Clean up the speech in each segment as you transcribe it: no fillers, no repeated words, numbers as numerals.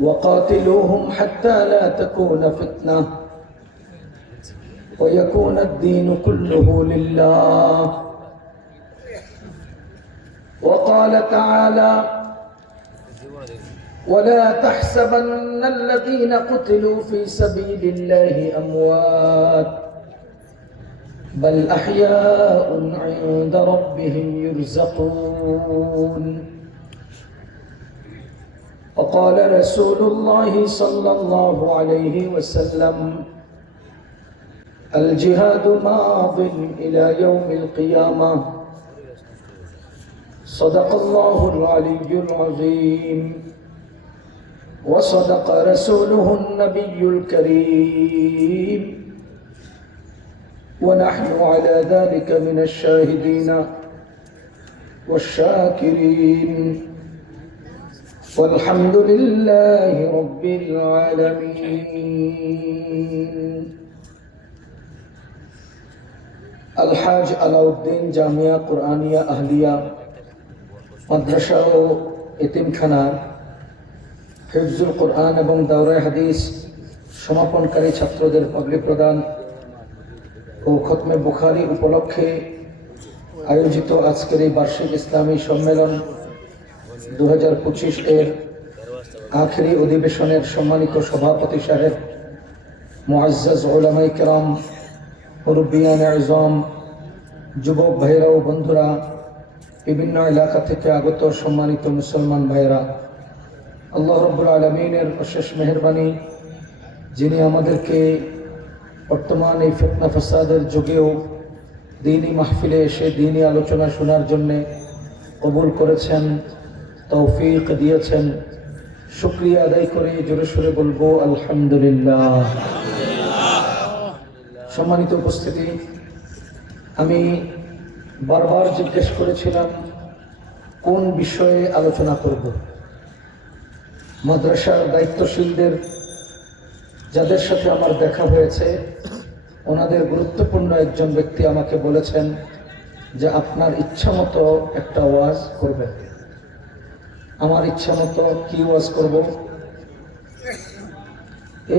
وقاتلوهم حتى لا تكون فتنة ويكون الدين كله لله. وقال تعالى: ولا تحسبن الذين قتلوا في سبيل الله أموات بل أحياء عند ربهم يرزقون. وقال رسول الله صلى الله عليه وسلم: الجهاد ماض إلى يوم القيامة. صدق الله العلي العظيم وصدق رسوله النبي الكريم ونحن على ذلك من الشاهدين والشاكرين والحمد لله رب العالمين. الحاج আলাউদ্দিন জামিয়া কুরআনিয়া আহলিয়া মাদ্রাসা ও এতিমখানা হিফজুল কোরআন এবং দাওরায়ে হাদিস সমাপনকারী ছাত্রদের পাগড়ি প্রদান ও খতমে বুখারী উপলক্ষে আয়োজিত আজকের এই বার্ষিক ইসলামী সম্মেলন 2025 এর আখেরি অধিবেশনের সম্মানিত সভাপতি সাহেব, মুআজ্জাজ উলামায়ে কেরাম, মুরব্বিয়ানে আযম, যুবক ভাইরা ও বন্ধুরা, বিভিন্ন এলাকা থেকে আগত সম্মানিত মুসলমান ভাইরা, আল্লাহ রাব্বুল আলামিনের অশেষ মেহেরবানি, যিনি আমাদেরকে বর্তমান এই ফিতনা ফাসাদের যুগেও দ্বীনি মাহফিলে এসে দ্বীনি আলোচনা শোনার জন্য কবুল করেছেন, তৌফিক দিয়েছেন। শুকরিয়া আদায় করে জোরে সোরে বলবো আলহামদুলিল্লাহ। সম্মানিত উপস্থিতি, আমি বারবার জিজ্ঞেস করেছিলাম কোন বিষয়ে আলোচনা করব। মাদ্রাসার দায়িত্বশীলদের যাদের সাথে আমার দেখা হয়েছে, ওনাদের গুরুত্বপূর্ণ একজন ব্যক্তি আমাকে বলেছেন যে আপনার ইচ্ছা মতো একটা ওয়াজ করবেন। আমার ইচ্ছা মতো কি ওয়াজ করব?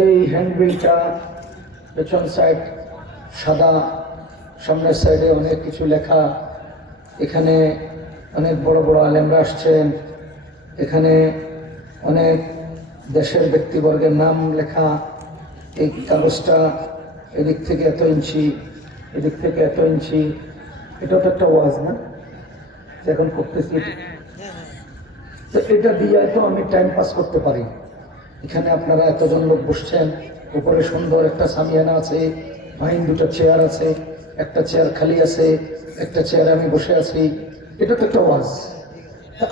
এই হ্যান্ডবিলটা পেছন সাইড সাদা, সামনের সাইডে অনেক কিছু লেখা, এখানে অনেক বড় বড় আলেমরা আসছেন, এখানে অনেক দেশের ব্যক্তিবর্গের নাম লেখা। এই কাগজটা এদিক থেকে এত ইঞ্চি, এদিক থেকে এত ইঞ্চি। এটাও তো একটা ওয়াজ না এখন করতেছি, তো এটা দিয়ে তো আমি টাইম পাস করতে পারি। এখানে আপনারা এতজন লোক বসছেন, উপরে সুন্দর একটা সামিয়ানা আছে, মাইন দুটো চেয়ার আছে, একটা চেয়ার খালি আছে, একটা চেয়ারে আমি বসে আছি। এটা তো একটা ওয়াজ।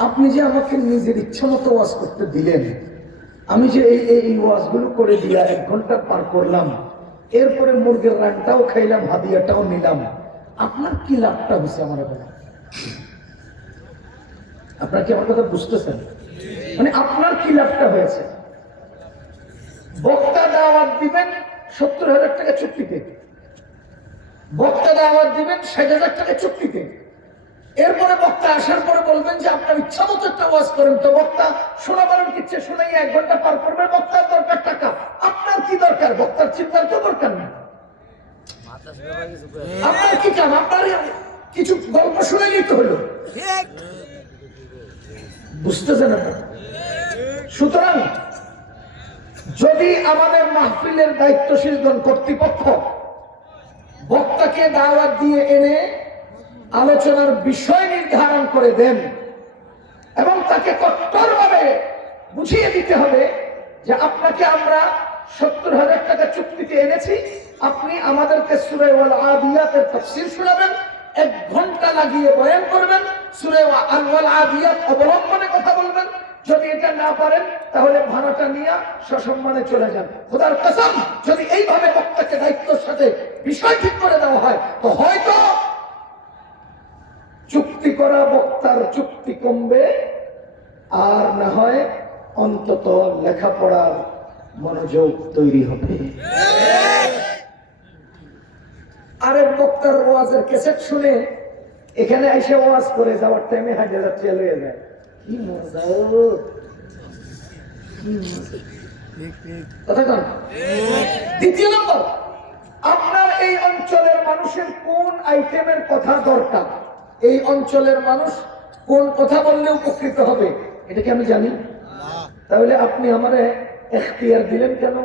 আপনি যে আমাকে নিজের ইচ্ছা মতো ওয়াজ করতে দিলেন, আমি যে এই ওয়াজগুলো করে দিয়ে 1 ঘন্টা পার করলাম, এরপরে মুরগির রানটাও খাইলাম, হাদিয়াটাও নিলাম, আপনার কি লাভটা হয়েছে আমার বলেন? আপনার কি আমার কথা বুঝতেছেন? মানে আপনার কি লাভটা হয়েছে? বক্তা দাওয়াত দিবেন 70,000 টাকা চুক্তিতে, বক্তা দাওয়াত দিবেন 60,000 টাকা চুক্তিতে, এরপরে বক্তা আসার পরে বলবেন যে আপনার ইচ্ছা মতো একটা ওয়াজ করেন। তো বক্তা শোনাবার ইচ্ছে শোনাই 1 ঘন্টা পার করবে, বক্তার দরকার টাকা। আপনার কি দরকার? বক্তার চিন্তার তো দরকার নেই। আপনার কি কাম? আপনার কিছু গল্প শুনে নিতে হলো, বুঝতেছেন আপনার? সুতরাং যদি আমাদের মাহফিলের দায়িত্বশীলগণ, কর্তৃপক্ষ বক্তাকে দাওয়াত দিয়ে এনে আলোচনার বিষয় নির্ধারণ করে দেন এবং তাকে কঠোরভাবে বুঝিয়ে দিতে হবে যে আপনাকে আমরা 70,000 টাকা চুক্তিতে এনেছি, আপনি আমাদেরকে সূরা ওয়াল আদিয়াতের তাফসীর শোনাবেন, 1 ঘন্টা লাগিয়ে বয়ান করবেন, সূরা ওয়াল আদিয়াত অবলম্বনে কথা বলবেন। যদি এটা না পারেন তাহলে ভাড়াটা নিয়ে সসম্মানে চলে যান। খোদার কসম, যদি এইভাবে বক্তাকে দায়িত্বের সাথে বিষয় ঠিক করে দেওয়া হয়, তো হয়তো চুক্তি করা বক্তার চুক্তি কমবে, আর না হয় অন্তত লেখাপড়ার মনোযোগ তৈরি হবে। আরেক বক্তার ওয়াজের ক্যাসেট শুনে এখানে এসে ওয়াজ করে যাওয়ার টাইমে 1000 টাকা লয়ে যায়। কি মজা! কথা কন। দ্বিতীয় নম্বর, আপনার এই অঞ্চলের মানুষের কোন আইটেমের কথা দরকার, এই অঞ্চলের মানুষ কোন কথা বললে উপকৃত হবে, এটা কি আমি জানি? তাহলে আপনি আমারে এখতিয়ার দিলেন কেন?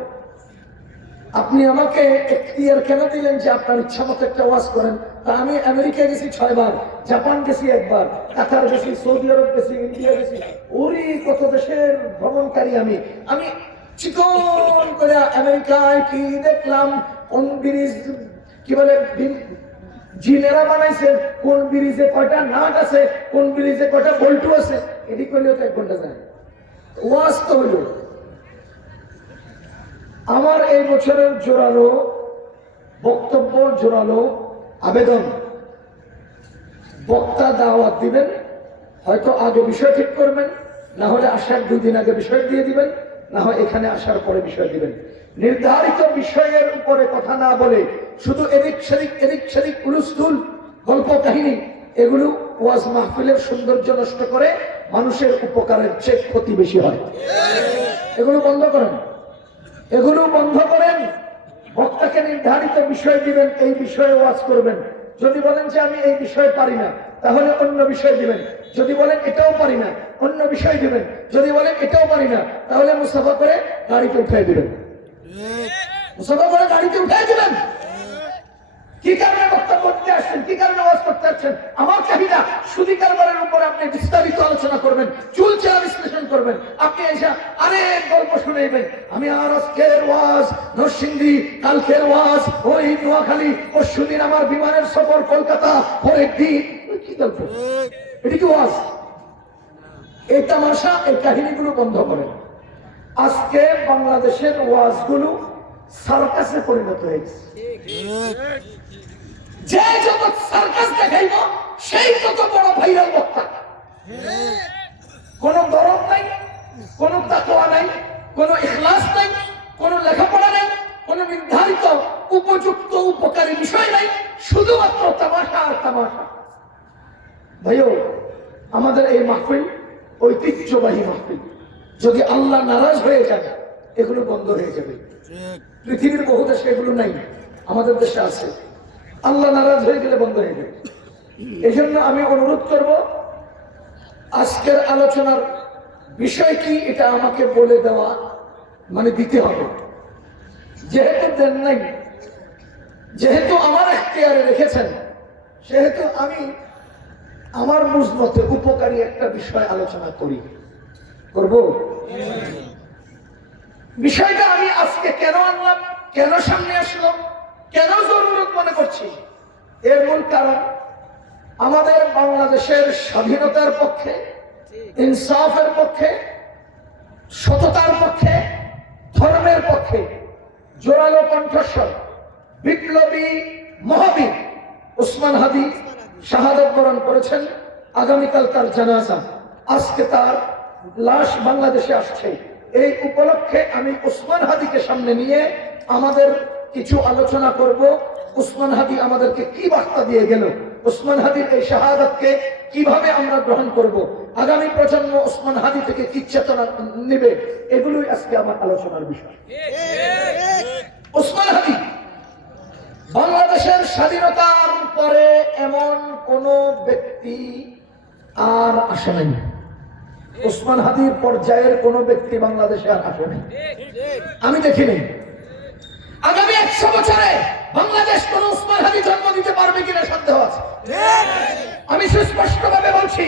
আপনি আমাকে এখতিয়ার কেন দিলেন যে আপনার ইচ্ছা মতো একটা ওয়াজ করেন? তা আমি আমেরিকা গেছি 6 বার, জাপান গেছি 1 বার, কাতার গেছি, সৌদি আরব গেছি, ইন্ডিয়া গেছি, ওরে কত দেশের ভ্রমণকারী আমি। আমি চিকন করে আমেরিকায় কি দেখলাম, কোন ব্রিজ কি বলে জিনেরা বানাইছেন, কোন ব্রিজে কয়টা নাট আছে, কোন ব্রিজে কয়টা বল্টু আছে, এটি করলেও তো 1 ঘন্টা যায়। ওয়াজ তো হইল। আমার এই বছরের জোরালো বক্তব্য, জোরালো আবেদন, বক্তা দাওয়াত দিবেন, হয়তো আগে বিষয় ঠিক করবেন, না হলে আসার 2 দিন আগে বিষয় দিয়ে দিবেন, না হয় এখানে আসার পরে বিষয় দিবেন। নির্ধারিত বিষয়ের উপরে কথা না বলে শুধু এদিক সেদিক উলুস্থুল গল্প কাহিনী, এগুলো ওয়াজ মাহফিলের সৌন্দর্য নষ্ট করে, মানুষের উপকারের চেয়ে ক্ষতি বেশি হয়। এগুলো বন্ধ করেন, এগুলো বন্ধ করেন। বক্তাকে নির্ধারিত বিষয় দিবেন, এই বিষয়ে ওয়াজ করবেন। যদি বলেন যে আমি এই বিষয়ে পারি না, তাহলে অন্য বিষয় দিবেন। যদি বলেন এটাও পারি না, অন্য বিষয় দিবেন। যদি বলেন এটাও পারি না, তাহলে মুসাফা করে গাড়িতে উঠাই দিবেন। মুসাফা করে গাড়িতে উঠাই দিবেন। কি কারণে বক্তব্য দিতে আসছেন, কি কারণে ওয়াজ করতে আসছেন? আমার চাহিদা সুদী কারবারের উপর আপনি বিস্তারিত আলোচনা করবেন, চুলচেরা বিশ্লেষণ করবেন। আপনি এসে আরেক গল্প শুনাইবেন, আমি আর আজকের ওয়াজ নরসিংদী, কালকের ওয়াজ ওই নোয়াখালী, পরশুদিন আমার বিমানের সফর কলকাতা, পরের দিন কি গল্প? এটি কি ওয়াজ? এই তামাশা, এই কাহিনীগুলো বন্ধ করেন। আজকে বাংলাদেশের ওয়াজগুলো সার্কাসে পরিণত হয়েছে। যে যত সার্কাস দেখাইব সেই তত বড় ভাইরাল বক্তা। কোন দরদ নাই, কোন তাকওয়া নাই, কোন ইখলাস নাই, কোন লেখাপড়া নাই, কোন নির্ধারিত উপযুক্ত উপকারী বিষয় নাই, শুধুমাত্র তামাশা আর তামাশা। ভাইও, আমাদের এই মাহফিল ঐতিহ্যবাহী মাহফিল। যদি আল্লাহ নারাজ হয়ে যান, এগুলো বন্ধ হয়ে যাবে। পৃথিবীর বহু দেশে এগুলো নাই, আমাদের দেশে আছে। আল্লাহ নারাজ হয়ে গেলে বন্ধ হয়ে যাবে। এই জন্য আমি অনুরোধ করব, আজকের আলোচনার বিষয় কি এটা আমাকে বলে দেওয়া, মানে দিতে হবে। যেহেতু দেন নাই, যেহেতু আমার এখতিয়ারে রেখেছেন, সেহেতু আমি আমার বুঝমতে উপকারী একটা বিষয় আলোচনা করব। বিষয়টা আমি আজকে কেন আনলাম, কেন সামনে আসলাম, কেন জরুরত মনে করছি, এর মূল কারণ আমাদের বাংলাদেশের স্বাধীনতার পক্ষে, ইনসাফের পক্ষে, সততার পক্ষে, ধর্মের পক্ষে জোরালো কণ্ঠস্বর বিপ্লবী মহাবীর ওসমান হাদী শাহাদাত বরণ করেছেন। আগামীকাল তার জানাজা, আজকে তার লাশ বাংলাদেশে আসছে। এই উপলক্ষে আমি ওসমান হাদীকে সামনে নিয়ে আমাদের কিছু আলোচনা করব। ওসমান হাদী আমাদেরকে কি বার্তা দিয়ে গেল, ওসমান হাদীর এই শাহাদাতকে কিভাবে আমরা গ্রহণ করব, আগামী প্রজন্ম ওসমান হাদী থেকে কি চেতনা নেবে, এগুলোই আজকে আমার আলোচনার বিষয়। ওসমান হাদী বাংলাদেশের স্বাধীনতার পরে এমন কোন ব্যক্তি আর আসে নাই। ওসমান হাদীর পর্যায়ের কোন ব্যক্তি বাংলাদেশে আর আসে নাই, আমি দেখি নাই। আগামী 100 বছরে বাংলাদেশ কোন ওসমান হাদী জন্ম দিতে পারবে কিনা সন্দেহ আছে। আমি সুস্পষ্টভাবে বলছি,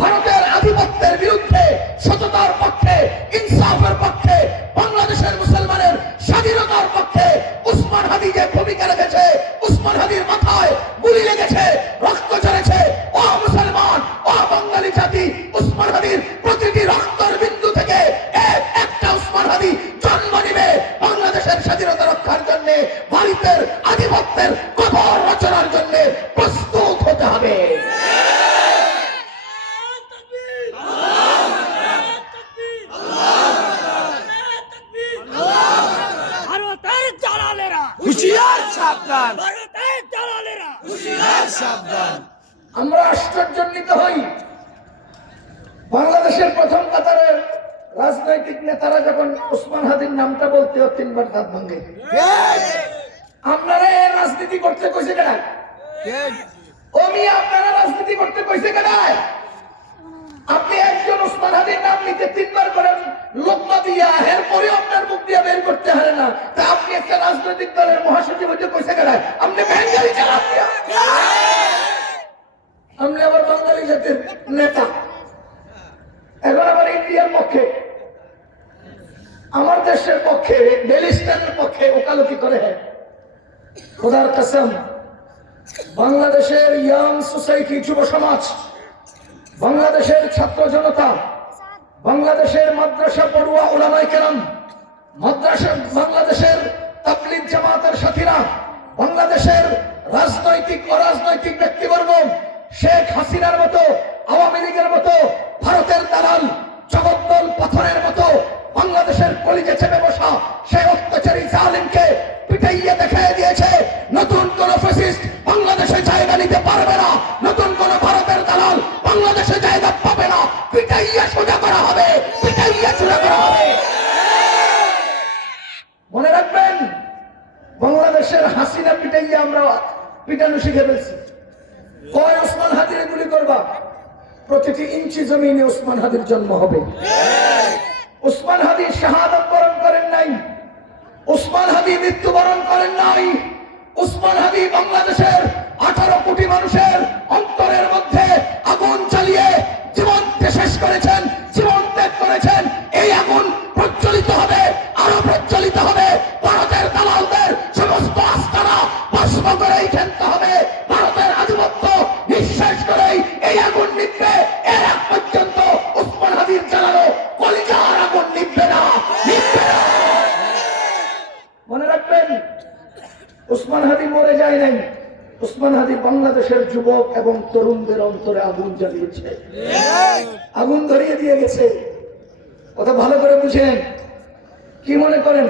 ভারতের আধিপত্যের বিরুদ্ধে, সততার পক্ষে, ইনসাফের পক্ষে, বাংলাদেশের মুসলমানের স্বাধীনতার পক্ষে ওসমান হাদী যে ভূমিকা রেখেছে, ওসমান হাদীর মাথায় গুলি লেগেছে, রক্ত ঝরেছে। ও মুসলমান, ও বাঙালি জাতি, ওসমান হাদীর প্রতিটি রক্তের বিন্দু থেকে একটা ওসমান হাদী জন্ম নিবে। বাংলাদেশের স্বাধীনতা রক্ষার জন্য, ভারতের আধিপত্যের কবর রচনার জন্য প্রস্তুত হতে হবে। আমরা আশ্চর্যান্বিত হই, বাংলাদেশের প্রথম কাতারের রাজনৈতিক নেতারা যখন ওসমান হাদির নামটা বলতে 3বার দাঁত ভাঙে। আপনারা এই রাজনীতি করতে কইছে কেন? আপনারা রাজনীতি করতে কইছে কেন? আপনি একজন ওসমান হাদির নাম নিতে 3বার করেন লোকমা দিয়া, এরপরে আপনার মুখ দিয়ে বের করতে হারে না, তা আপনি একটা রাজনৈতিক দলের মহাসচিব হইতে কইছে কেন? আপনি বেঙ্গালি চালান, আপনি আবার বাঙালি জাতির নেতা, এখন আবার ইন্ডিয়ার পক্ষে, আমার দেশের পক্ষে, বেলিস্তানের পক্ষে ওকালতি করে। খোদার কসম, বাংলাদেশের ইয়াং সোসাইটি, যুব সমাজ, বাংলাদেশের ছাত্র জনতা, বাংলাদেশের মাদ্রাসা পড়ুয়া উলামায়ে কেরাম, বাংলাদেশের তাবলীগ জামাতের সাথীরা, বাংলাদেশের রাজনৈতিক অরাজনৈতিক ব্যক্তিবর্গ, শেখ হাসিনার মতো, আওয়ামী লীগের মতো, ভারতের দালাল জগদ্দল পাথরের মতো বাংলাদেশের কলিজে চেপে বসা সেই অত্যাচারী জালিমকে পিটাইয়ে দেখিয়ে দিয়েছে নতুন কোন ফ্যাসিস্ট বাংলাদেশে জায়গা নিতে পারবে না, নতুন কোন ভারতের দালাল বাংলাদেশে জায়গা পাবে না। পিটাইয়ে সোজা করা হবে, পিটাইয়ে সোজা করা হবে। মনে রাখবেন, বাংলাদেশের হাসিনা পিটাইয়ে আমরা পিটানো শিখে ফেলছি। কয় ওসমান হাদিরে গুলি করবা, প্রতিটি ইঞ্চি জমিনে ওসমান হাদির জন্ম হবে। ওসমান হাদি শাহাদাত বরণ করেন নাই, ওসমান হাদি মৃত্যুবরণ করেন নাই। ওসমান হাদি বাংলাদেশের 18 কোটি মানুষের অন্তরের মধ্যে আগুন চালিয়ে জীবনকে শেষ করেছেন, জীবন ত্যাগ করেছেন। এই আগুন প্রজ্বলিত হবে, আরো প্রজ্বলিত হবে। ভারতের দালালদের সমস্ত আস্তানা ভস্ম করেই খেলতে হবে। ভারতের আধিপত্য নিঃশেষ করেই এই আগুন নিভবে। এর আগ পর্যন্ত ওসমান হাদির জ্বালানো কলিজার আগুন নিভবে না, নিভবে না। মনে রাখবেন, ওসমান হাদি মরে যায় নাই, ওসমান হাদি বাংলাদেশের যুবক এবং তরুণদের অন্তরে আগুন জ্বালিয়েছে, আগুন ধরিয়ে দিয়ে গেছে। কথা ভালো করে বুঝেন। কি মনে করেন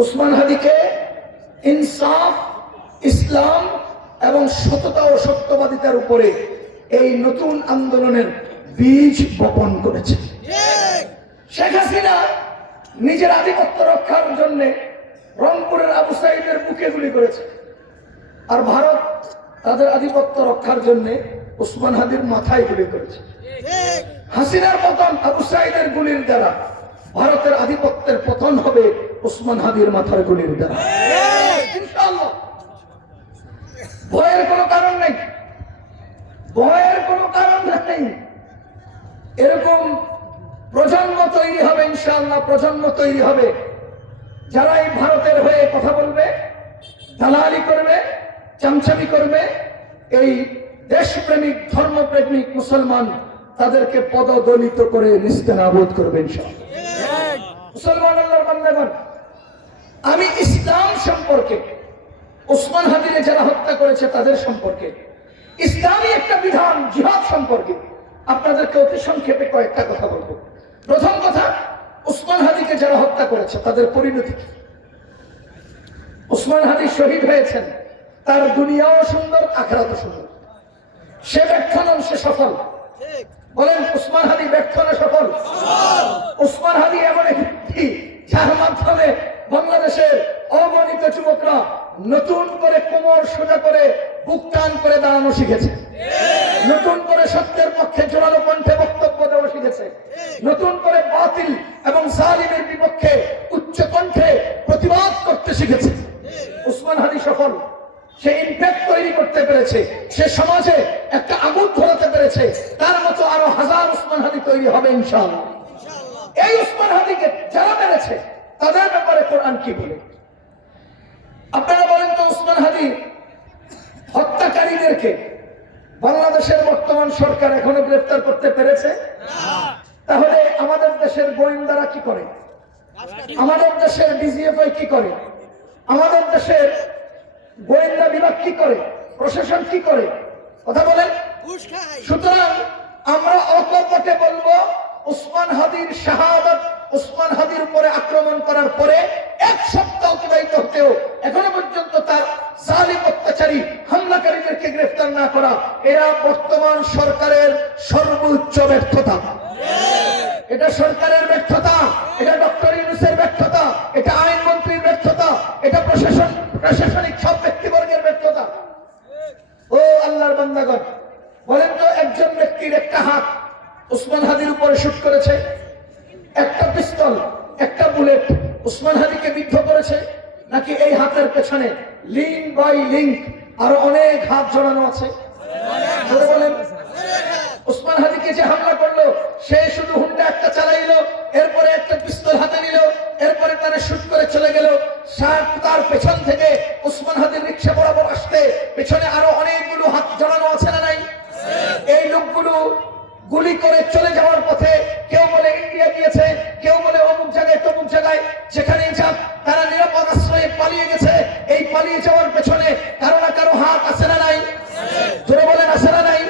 ওসমান হাদিকে ইনসাফ, ইসলাম এবং সততা ও সত্যবাদিতার উপরে এই নতুন আন্দোলনের বীজ বপন করেছে। শেখ হাসিনা নিজের আধিপত্য রক্ষার জন্য রংপুরের আবু সাইদের বুকে গুলি করেছে, আর ভারত তাদের আধিপত্য রক্ষার জন্য ওসমান হাদির মাথায় গুলি করেছে। হাসিনার পতন আবু সাইদের গুলির দ্বারা, ভারতের আধিপত্যের পতন হবে ওসমান হাদির মাথার গুলির দ্বারা, ইনশাআল্লাহ। ভয়ের কোনো কারণ নেই, ভয়ের কোনো কারণ নেই। এরকম প্রজন্ম তৈরি হবে ইনশাআল্লাহ, প্রজন্ম তৈরি হবে যারা এই ভারতের হয়ে কথা বলবে, দালালি করবে, চামচামি করবে। এই দেশপ্রেমিক, ধর্মপ্রেমিক মুসলমান তাদেরকে পদদলিত করে নিস্তেনাবুদ করবে ইনশাআল্লাহ। মুসলমান আল্লাহর বান্দাগণ, আমি ইসলাম সম্পর্কে, ওসমান হাদিকে যারা হত্যা করেছে তাদের সম্পর্কে, ইসলামী একটা বিধান জিহাদ সম্পর্কে আপনাদেরকে অতি সংক্ষেপে কয়েকটা কথা বলবো। প্রথম কথা, ওসমান হাদিকে যারা হত্যা করেছে তাদের পরিণতি কি? ওসমান হাদি শহীদ হয়েছেন, তার দুনিয়াও সুন্দর, আখিরাতও সুন্দর। সে ব্যর্থ নন, সে সফল। বলেন, ওসমান হাদি ব্যর্থ না সফল? ওসমান হাদি এমন একটি যার মাধ্যমে বাংলাদেশের অগণিত যুবকরা নতুন করে কোমর সোজা করে বুক টান করে দাঁড়ানো শিখেছে, নতুন করে সত্যের পক্ষে জোরালো কণ্ঠে বক্তব্য দেওয়া শিখেছে, নতুন করে বাতিল এবং জালিমের বিপক্ষে উচ্চ কণ্ঠে প্রতিবাদ করতে শিখেছে। ওসমান হাদি সফল। সে ইম্প্যাক্ট তৈরি করতে পেরেছে, সে সমাজে একটা আগুন ধরাতে পেরেছে। তার মতো আরো হাজার ওসমান হাদি তৈরি হবে ইনশাআল্লাহ। এই ওসমান হাদিকে যারা মেরেছে তাদের ব্যাপারে কোরআন কি বলে? আপনারা বলেন তো, ওসমান হাদি হত্যাকারীদেরকে বাংলাদেশের বর্তমান সরকার এখনো গ্রেফতার করতে পেরেছে? তাহলে আমাদের দেশের গোয়েন্দারা কি করে? আমাদের দেশের ডিজিএফআই কি করে? আমাদের দেশের গোয়েন্দা বিভাগ কি করে? প্রশাসন কি করে? কথা বলেন। সুতরাং আমরা অকপটে বলবো, ওসমান হাদির শাহাদাত, ওসমান হাদির উপরে আক্রমণ করার পরে 1 সপ্তাহ অতিবাহিত হতেও এখনো পর্যন্ত তার জালিম অত্যাচারী হামলাকারীদেরকে গ্রেফতার না করা, এরা বর্তমান সরকারের সর্বোচ্চ ব্যর্থতা। এটা সরকারের ব্যর্থতা, এটা ডক্টর ইউনূসের ব্যর্থতা, এটা আইনমন্ত্রীর ব্যর্থতা, এটা প্রশাসনিক সব ব্যক্তিবর্গের ব্যর্থতা। ও আল্লাহর বান্দাগণ, বলেন তো একজন ব্যক্তির একটা হাত উসমান হাদির উপরে শুট করেছে, একটা পিস্তল, একটা বুলেট উসমান হাদিকে বিদ্ধ করেছে, নাকি এই হাতের পেছনে লিঙ্ক বাই লিঙ্ক আরো অনেক হাত জড়ানো আছে? বলেন, উসমান হাদিকে যে হামলা করলো সে শুধু হুন্ডা একটা চালাইলো, এরপরে একটা পিস্তল হাতে নিল, এরপরে তারা শুট করে চলে গেল। তার পেছন থেকে উসমান হাদির রিকশা বরাবর আসতে পেছনে আরো অনেকগুলো হাত জড়ানো আছে না নাই? এই লোকগুলো গুলি করে চলে যাওয়ার পথে কেউ বলে ইন্ডিয়া গিয়েছে, কেউ বলে অমুক জায়গায় তমুক জায়গায়, যেখানেই যাক তারা নিরাপদ আশ্রয়ে পালিয়ে গেছে। এই পালিয়ে যাওয়ার পেছনে কারো না কারো হাত আছে না নাই? জোরে বলেন আছে না নাই?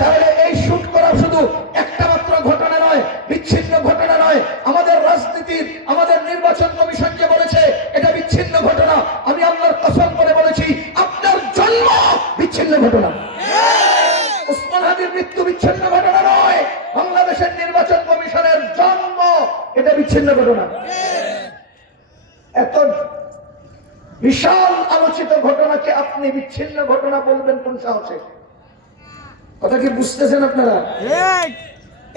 তাহলে এই শুট করা শুধু একটা মাত্র ঘটনা নয়, বিচ্ছিন্ন ঘটনা নয়। আমাদের রাজনীতির, আমাদের নির্বাচন কমিশন যে বলেছে এটা বিচ্ছিন্ন ঘটনা, আমি আল্লাহর কসম করে বলেছি আপনার জন্ম বিচ্ছিন্ন ঘটনা। উসমান হাদির মৃত্যু বিচ্ছিন্ন ঘটনা নয়, বাংলাদেশের নির্বাচন কমিশনের জন্ম এটা বিচ্ছিন্ন ঘটনা। এত বিশাল আলোচিত ঘটনাকে আপনি বিচ্ছিন্ন ঘটনা বলবেন কোন সাহসে? কথা কি বুঝতেছেন আপনারা?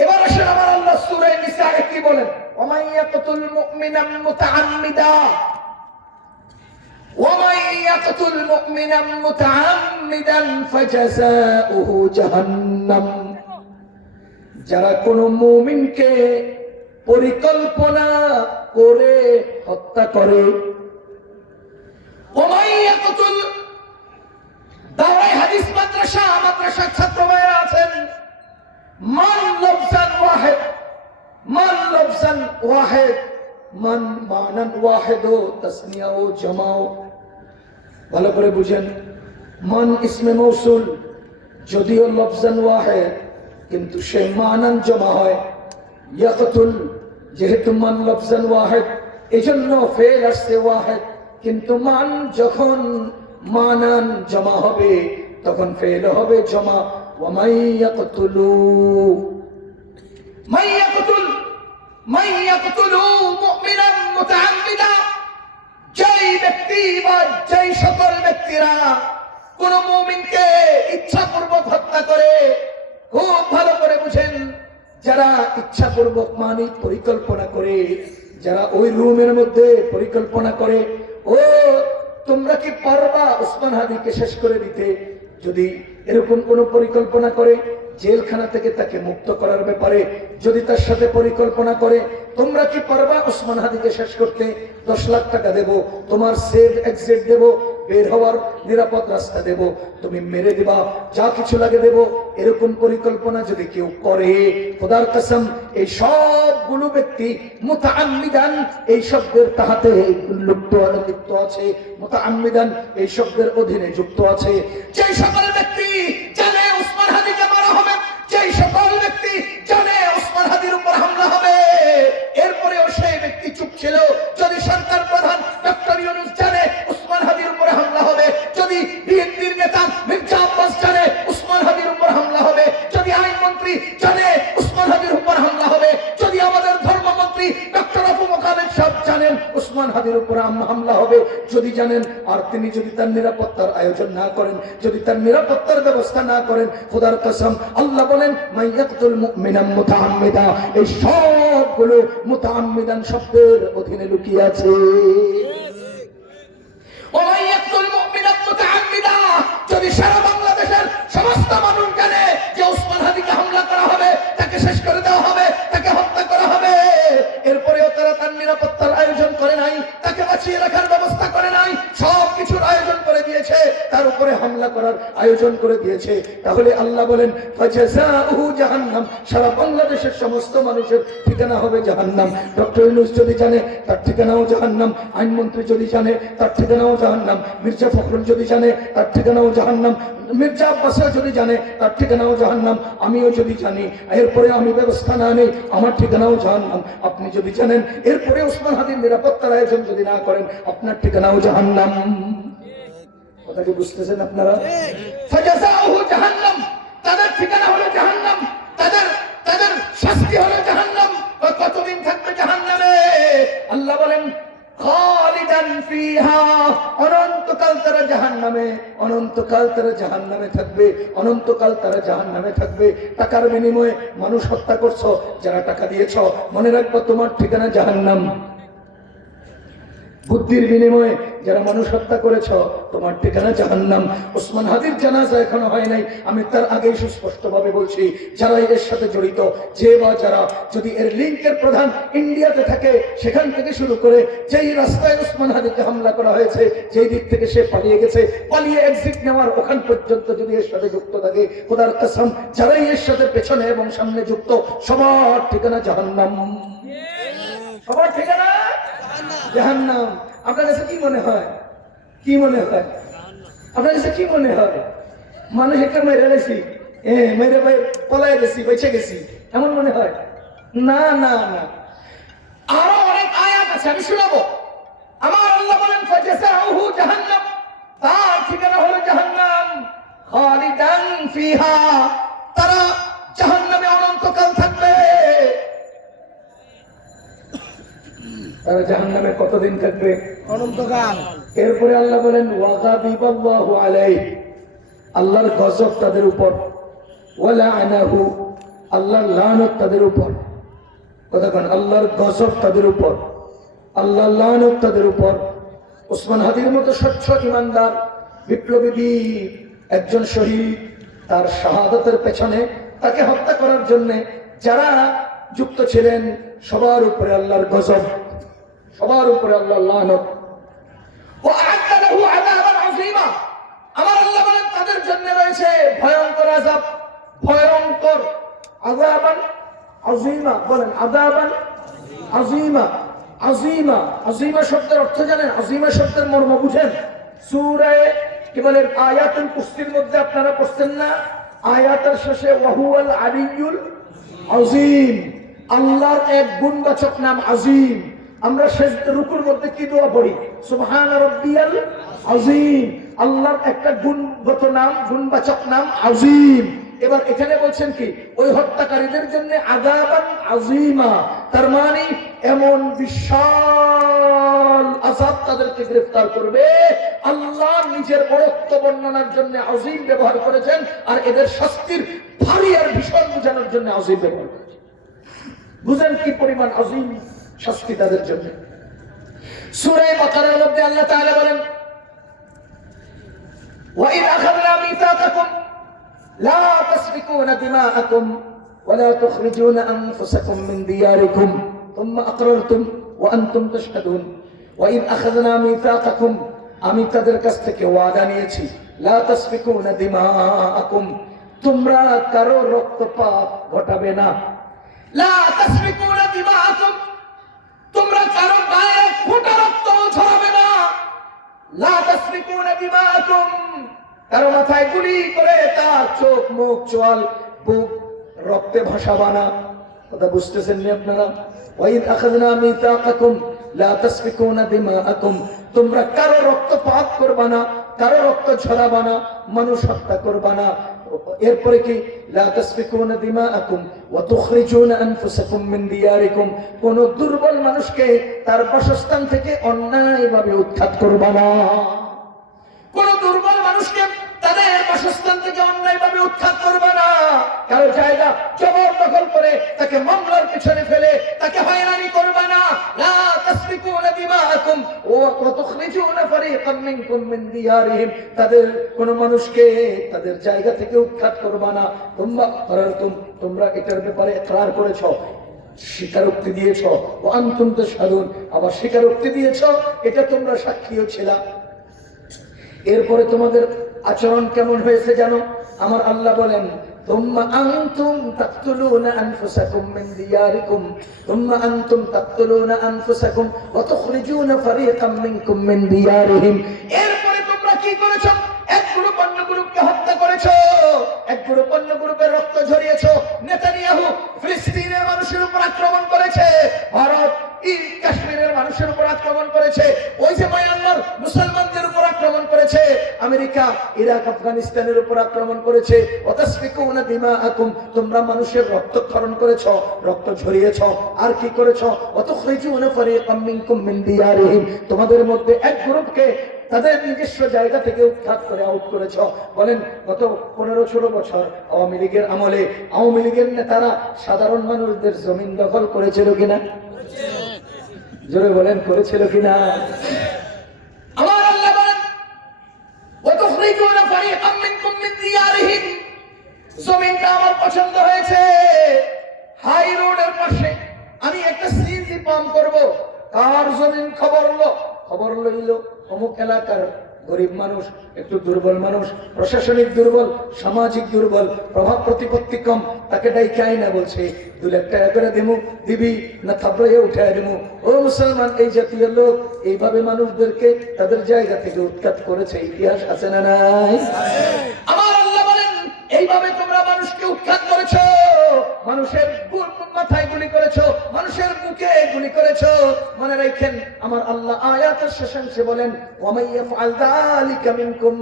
এবার আসেন আমার আল্লাহ সূরা নিসায়ে কি বলেন? ওয়া ইয়াকতুল মুমিনান মুতাআম্মিদা ومن يقتل مؤمنا متعمدا فجزاؤه جهنم। যারা কোন মুমিনকে পরিকল্পনা করে হত্যা করে, ومن يقتل, দাওরায়ে হাদিস মাদ্রাসার ছাত্র ভাইরা আছেন, মান লফজান ওয়াহিদ, মান লফজান ওয়াহিদ, মান মানান ওয়াহিদ ও তাসনিয়া ও জামাও। ভালো করে বুঝেন, মান ইসমে মৌসুল, যদিও লফজান ওয়াহিদ কিন্তু সে মানান জমা হয়। ইয়াকতুল, যেহেতু মান লফজান ওয়াহিদ এজন্য ফেল আসছে ওয়াহিদ, কিন্তু মান যখন মানান জমা হবে তখন ফেল হবে জমা। ওয়া মাইয়াকতুলু, মাইয়াকতুল, মাইয়াকতুলু মুমিনান মুতাআম্মিদা, যেই ব্যক্তি বা যেই সকল ব্যক্তিরা কোন মুমিনকে ইচ্ছাপূর্বক হত্যা করে, খুব ভালো করে বুঝেন, যারা ইচ্ছাপূর্বক মানে পরিকল্পনা করে, যারা ওই রুমের মধ্যে পরিকল্পনা করে, ও তোমরা কি পারবা উসমান হাদিকে শেষ করে দিতে? যদি এরকম কোন পরিকল্পনা করে, জেলখানা থেকে তাকে মুক্ত করার ব্যাপারে যদি তার সাথে পরিকল্পনা করে, তোমরা কি পারবা উসমান হাদিকে শেষ করতে? 10 লাখ টাকা দেব, তোমার সেভ এক্সিট দেব, বের হওয়ার নিরাপদ রাস্তা দেব, তুমি মেরে দিবা, যা কিছু লাগে দেব। এরকম পরিকল্পনা যদি কেউ করে, খোদার কসম এই সবগুলো ব্যক্তি মুতাআম্মিদান, এই শব্দের তাহাতে লিপ্ত আছে, মুতাআম্মিদান এই শব্দের অধীনে যুক্ত আছে। যেই সকল ব্যক্তি জানে উসমান হাদিকে মারা হবে, যেই সকল ব্যক্তি জানে উসমান হাদির উপর হামলা হবে, এরপরেও সেই ব্যক্তি চুপ ছিল। যদি সরকার প্রধান ডক্টর ইউনূস জানে উসমান হাদির উপর হামলা হবে, যদি বিএনপির নেতা মির্জা আব্বাস জানে উসমান হাদির উপর হামলা হবে, যদি আইনমন্ত্রী জানে উসমান হাদির উপর হামলা হবে, যদি আমাদের ধর্মমন্ত্রী ডক্টর আবু মোকামেল সাহেব জানেন উসমান হাদির উপর হামলা হবে, যদি জানেন, আর তিনি যদি তার নিরাপত্তার আয়োজন না করেন, যদি তার নিরাপত্তার ব্যবস্থা না করেন, খোদার কসম আল্লাহ বলেন মাইয়াকতুল মুমিনান মুতাআম্মিদা, এই সবগুলো মুতাআম্মিদান শব্দের অধীনে লুকিয়ে আছে। ওমাইয়াকতুল মুমিনান মুতাআম্মিদা, যদি সারা বাংলাদেশের সমস্ত মানুষ জানে যে উসমান হাদিকে হামলা করা হবে, তাকে শেষ করে দেওয়া হবে, তাকে হত্যা করা হবে, এরপরেও তারা তার নিরাপত্তার আয়োজন করে নাই, তাকে বাঁচিয়ে রাখার ব্যবস্থা করে নাই, সব কিছুর আয়োজন করে দিয়েছে, তার উপরে হামলা করার আয়োজন করে দিয়েছে, তাহলে আল্লাহ বলেন ফাজাযাউহু জাহান্নাম, সারা বাংলাদেশের সমস্ত মানুষের ঠিকানা হবে জাহান্নাম। ডক্টর ইউনূস যদি জানে তার ঠিকানাও জাহান্নাম, আইনমন্ত্রী যদি জানে তার ঠিকানাও জাহান্নাম, মির্জা ফখরুল যদি জানে তার ঠিকানাও জাহান্নাম, মির্জা আব্বাস যদি জানে তার ঠিকানাও জাহান্নাম, আমিও যদি জানি এরপরে আমি ব্যবস্থা না নেই আমার ঠিকানাও জাহান্নাম। আপনি যদি জানেন এরপরে উসমান হাদির নিরাপত্তার আয়োজন যদি না করেন আপনার ঠিকানাও জাহান্নাম। কথা কি বুঝতেছেন আপনারা? ফাজাযাউহু জাহান্নাম, তাদের ঠিকানা হলো জাহান্নাম, তাদের শাস্তি হলো জাহান্নাম। কতদিন থাকবে জাহান্নামে? আল্লাহ বলেন খালিদান ফিহা, অনন্তকাল তারা জাহান্নামে, অনন্তকাল তারা জাহান্নামে থাকবে, অনন্তকাল তারা জাহান্নামে থাকবে। টাকার বিনিময়ে মানুষ হত্যা করছো, যারা টাকা দিয়েছ মনে রাখবো তোমার ঠিকানা জাহান্নাম। বুদ্ধির বিনিময়ে যারা মানুষ হত্যা করেছ তোমার ঠিকানা জাহান্নাম। ওসমান হাদির জানাজা এখনো হয় নাই, আমি তার আগেই সুস্পষ্টভাবে বলছি, যারা এর সাথে জড়িত, যে বা যারা, যদি এর লিঙ্কের প্রধান ইন্ডিয়াতে থাকে, সেখান থেকে শুরু করে যেই রাস্তায় ওসমান হাদিকে হামলা করা হয়েছে, যেই দিক থেকে সে পালিয়ে গেছে, পালিয়ে এক্সিট নেওয়ার ওখান পর্যন্ত যদি এর সাথে যুক্ত থাকে, খোদার কসম যারাই এর সাথে পেছনে এবং সামনে যুক্ত, সবার ঠিকানা জাহান্নাম, সবার ঠিকানা জাহান্নাম। আপনার কাছে কি মনে হয়? কি মনে হয় আপনার কাছে? কি মনে হয়? মানুষ একটা মেরে গেছি, মেরে ভাই পলায় গেছি, বেঁচে গেছি, এমন মনে হয়? না না না, আরো অনেক আয়াত আছে, আমি শোনাবো। আমার আল্লাহ বলেন ফাজাসাহু জাহান্নাম, তার ঠিকানা হলো জাহান্নাম, খালিদান ফিহা, তারা জাহান্নামে অনন্তকাল থাকবে। তারা জাহান্নামে কতদিন থাকবে? অনন্তকাল। এরপরে আল্লাহ বলেন ওয়াগাদিবাল্লাহু আলাইহি, আল্লাহর গজব তাদের উপর, ওয়ালাআনাহু, আল্লাহর লানত তাদের উপর। কতক্ষণ? আল্লাহর গজব তাদের উপর, আল্লাহর লানত তাদের উপর। ওসমান হাদির মতো স্বচ্ছ ইমানদার বিপ্লবী বীর একজন শহীদ, তার শাহাদাতের পেছনে, তাকে হত্যা করার জন্য যারা যুক্ত ছিলেন, সবার উপরে আল্লাহর গজব, সবার উপরে আল্লাহর লানত। ওয়া'আদ্দা লাহু আযাবান আযীমা, আমার আল্লাহ বলেন তাদের জন্য রয়েছে ভয়ঙ্কর আযাব, ভয়ঙ্কর আযাবান আযীমা। বলেন আযাবান আযীমা। আযীমা, আযীমা শব্দের অর্থ জানেন? আযীমা শব্দের মর্ম বুঝেন? সূরা কি বলে আয়াতুল কুরসির মধ্যে আপনারা পড়ছেন না? আয়াতের শেষে ওয়াহুয়াল আলিয়্যুল আযীম, আল্লাহর এক গুণবাচক নাম আযীম। আমরা শেষ রুকুর মধ্যে কি দোয়া পড়ি? সুবহানা রাব্বিয়াল আযীম। আল্লাহর একটা গুণগত নাম, গুণবাচক নাম আযীম। এবার এখানে বলছেন কি, ওই হত্যাকারীদের জন্য আযাবান আযীমা, তার মানে এমন বিশাল আযাব তাদেরকে গ্রেফতার করবে। আল্লাহ নিজের বড়ত্ব বর্ণনার জন্য আযীম ব্যবহার করেছেন, আর এদের শাস্তির ভারী আর ভীষণ বোঝানোর জন্য আযীম ব্যবহার করেছেন। বুঝেন কি পরিমাণ আযীম শাস্তি তাদের জন্য। সূরা বাকারার মধ্যে আল্লাহ তাআলা বলেন ওয়াইদ আখাযনা মিসাকাকুম লা তাসফিকুনা দিমাআকুম ওয়া লা তুখরিজুনা আনফুসাকুম মিন দিয়ারিকুম থুম্মা আকরারতুম ওয়া আনতুম তাশহাদুন। ওয়াইদ আখাযনা মিসাকাকুম, আমি তাদের কাছ থেকে ওয়াদা নিয়েছি, লা তাসফিকুনা দিমাআকুম, তোমরা কারো রক্তপাত ঘটাবে না। লা তাসফিকুনা দিমাআকুম, তোমরা কারো গায়ে ফোঁটা রক্ত ঝরাবে না। লা তাসফিকুনা দিমাআকুম, কারো মাথায় গুলি করে তার চোখ, মুখ, চোয়াল, বুক রক্তে ভাসাবা না। কথা বুঝতেছেন নি আপনারা? ওয়াইদ আখাযনা মিসাকাকুম লা তাসফিকুনা দিমাআকুম, তোমরা কারো রক্তপাত করবা না, কারো রক্ত ঝরাবা না, মানুষ হত্যা করবা না। এরপরে কি? লা তাসফিকুনা দিমাআকুম ওয়া তুখরিজুনা আনফুসাকুম মিন দিয়ারিকুম, কোন দুর্বল মানুষকে তার বাসস্থান থেকে অন্যায়ভাবে উৎখাত করবা না। কোন দুর্বল মানুষকে তাদের বাসস্থান থেকে অন্যায়ভাবে উৎখাত করবে না। কারো জায়গা জবরদখল করে তাকে মামলার পিছনে ফেলে তাকে হয়রানি করবে না। লা তাসফিকুনা দিমাআকুম ওয়া তুখরিজুনা ফারীকাম মিনকুম মিন দিয়ারিহিম, তাদের কোন মানুষকে তাদের জায়গা থেকে উৎখাত করবে না। তোমরা এটার ব্যাপারে ইকরার করেছো, স্বীকারোক্তি দিয়েছো। ওয়া আনতুম তাশহাদুন, আবার স্বীকারোক্তি দিয়েছো, এটা তোমরা সাক্ষীও ছিলা। এরপরে তোমাদের আচরণ কেমন হয়েছে জানো? আমার আল্লাহ বলেন তুম্মা আনতুম তাকতুলুনা আনফুসাকুম মিন দিয়ারিকুম, তুম্মা আনতুম তাকতুলুনা আনফুসাকুম ওয়া তুখরিজুনা ফারীকাম মিনকুম মিন দিয়ারিহিম। এরপরে তোমরা কি করেছো? এক গ্রুপ অন্য গ্রুপকে হত্যা করেছো, এক গ্রুপ অন্য গ্রুপের রক্ত ঝরিয়েছো। নেতানিয়াহু ফিলিস্তিনের মানুষের উপর আক্রমণ করেছে, ভারত কাশ্মীরের মানুষের উপর আক্রমণ করেছে, ওই যে মায়ানমার মুসলমানদের উপর আক্রমণ করেছে। আমেরিকা ইরাক আফগানিস্তানের উপর আক্রমণ করেছে। ওয়াতাসফিকুনা দিমাআকুম, তোমরা মানুষের রক্তক্ষরণ করেছো, রক্ত ঝরিয়েছো, আর কি করেছো? ওয়াতুখরিজুনা ফারীকাম মিনকুম মিন দিয়ারিহিম, তোমাদের মধ্যে এক গ্রুপকে তাদের নিজস্ব জায়গা থেকে উৎখাত করে আউট করেছ। বলেন গত 15-16 বছর আওয়ামী লীগের আমলে আওয়ামী লীগের নেতারা সাধারণ মানুষদের জমিন দখল করেছিল কিনা? জোরে বলেন, করেছিল কিনা? আমার আল্লাহ বলেন ওয়াতুখরিজুনা ফারীকাম মিনকুম মিন দিয়ারিহিম, জমিনটা আমার পছন্দ হয়েছে, হাই রোডের পাশে আমি একটা সিএনজি পাম্প করব। কার জমিন? খবর লইলো অমুক এলাকার গরিব মানুষ, একটু দুর্বল মানুষ, প্রশাসনিক দুর্বল, সামাজিক দুর্বল, প্রভাব প্রতিপত্তি কম, তাকে ডাইকাই না বলছে 2 লাখ টাকা করে দিমু, দিবি না থাপড়াইয়া উঠায় দিমু। ও মুসলমান, এই জাতীয় লোক এইভাবে মানুষদেরকে তাদের জায়গা থেকে উৎখাত করেছে, ইতিহাস আছে না নাই? আমার আল্লাহ বলেন এইভাবে তোমরা মানুষকে উৎখাত করেছো, মানুষের মাথায় গুলি করেছো, মানুষের বুকে গুলি করেছো। মনে রাখেন আমার আল্লাহ আয়াতের শেষাংশে বলেন ওয়ামাইয়াফআল যালিকা মিনকুম,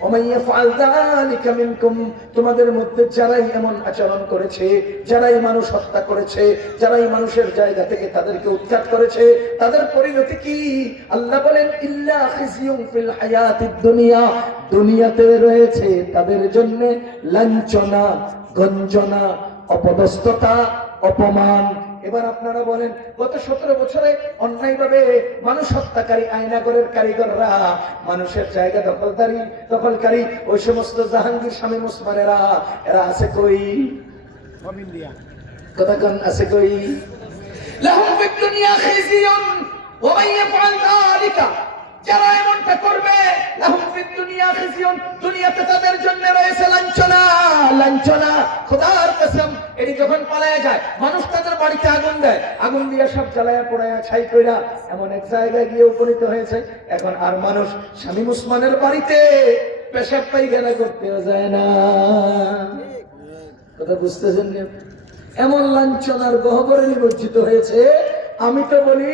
ওয়ামাইয়াফআল যালিকা মিনকুম, তোমাদের মধ্যে যারাই এমন আচরণ করেছে, যারাই মানুষ হত্যা করেছে, যারাই মানুষের জায়গা থেকে তাদেরকে উৎখাত করেছে, তাদের পরিণতি কি? আল্লাহ বলেন ইল্লা খিজিয়ুন ফিল হায়াতিদ দুনিয়া, দুনিয়াতে রয়েছে তাদের জন্য লাঞ্ছনা, গঞ্জনা, অপদস্থতা, অপমান। এবার আপনারা বলেন গত 17 বছরে অন্যায়ভাবে মানুষ হত্যাকারী আয়নাগরের কারিগররা, মানুষের জায়গা দখলকারী ওই সমস্ত জাহাঙ্গীর, শামীম ওসমানেরা, এরা আছে কই? কথা কোন আছে কই? লাহুম ফিদ দুনিয়া খিজিয়ুন ওয়া মান ইয়াফআল যালিকা, যারা এমনটা করবে লাহুম ফিদ দুনিয়া খিজিয়ুন, দুনিয়াতে তাদের জন্য রয়েছে লাঞ্ছনা। লাঞ্ছনা, খোদার কসম, এটি যখন পালায়া যায়, মানুষ তাদের বাড়িতে আগুন দেয়, আগুন দিয়ে সব জ্বালায়া পোড়ায়া ছাই কইরা এমন এক জায়গায় গিয়ে উপনীত হয়েছে, এখন আর মানুষ শামীম ওসমানের বাড়িতে পেশাব পায়খানা করতেও যায় না। কথা বুঝতেছেন? এমন লাঞ্ছনার গহ্বরে নিমজ্জিত হয়েছে। আমি তো বলি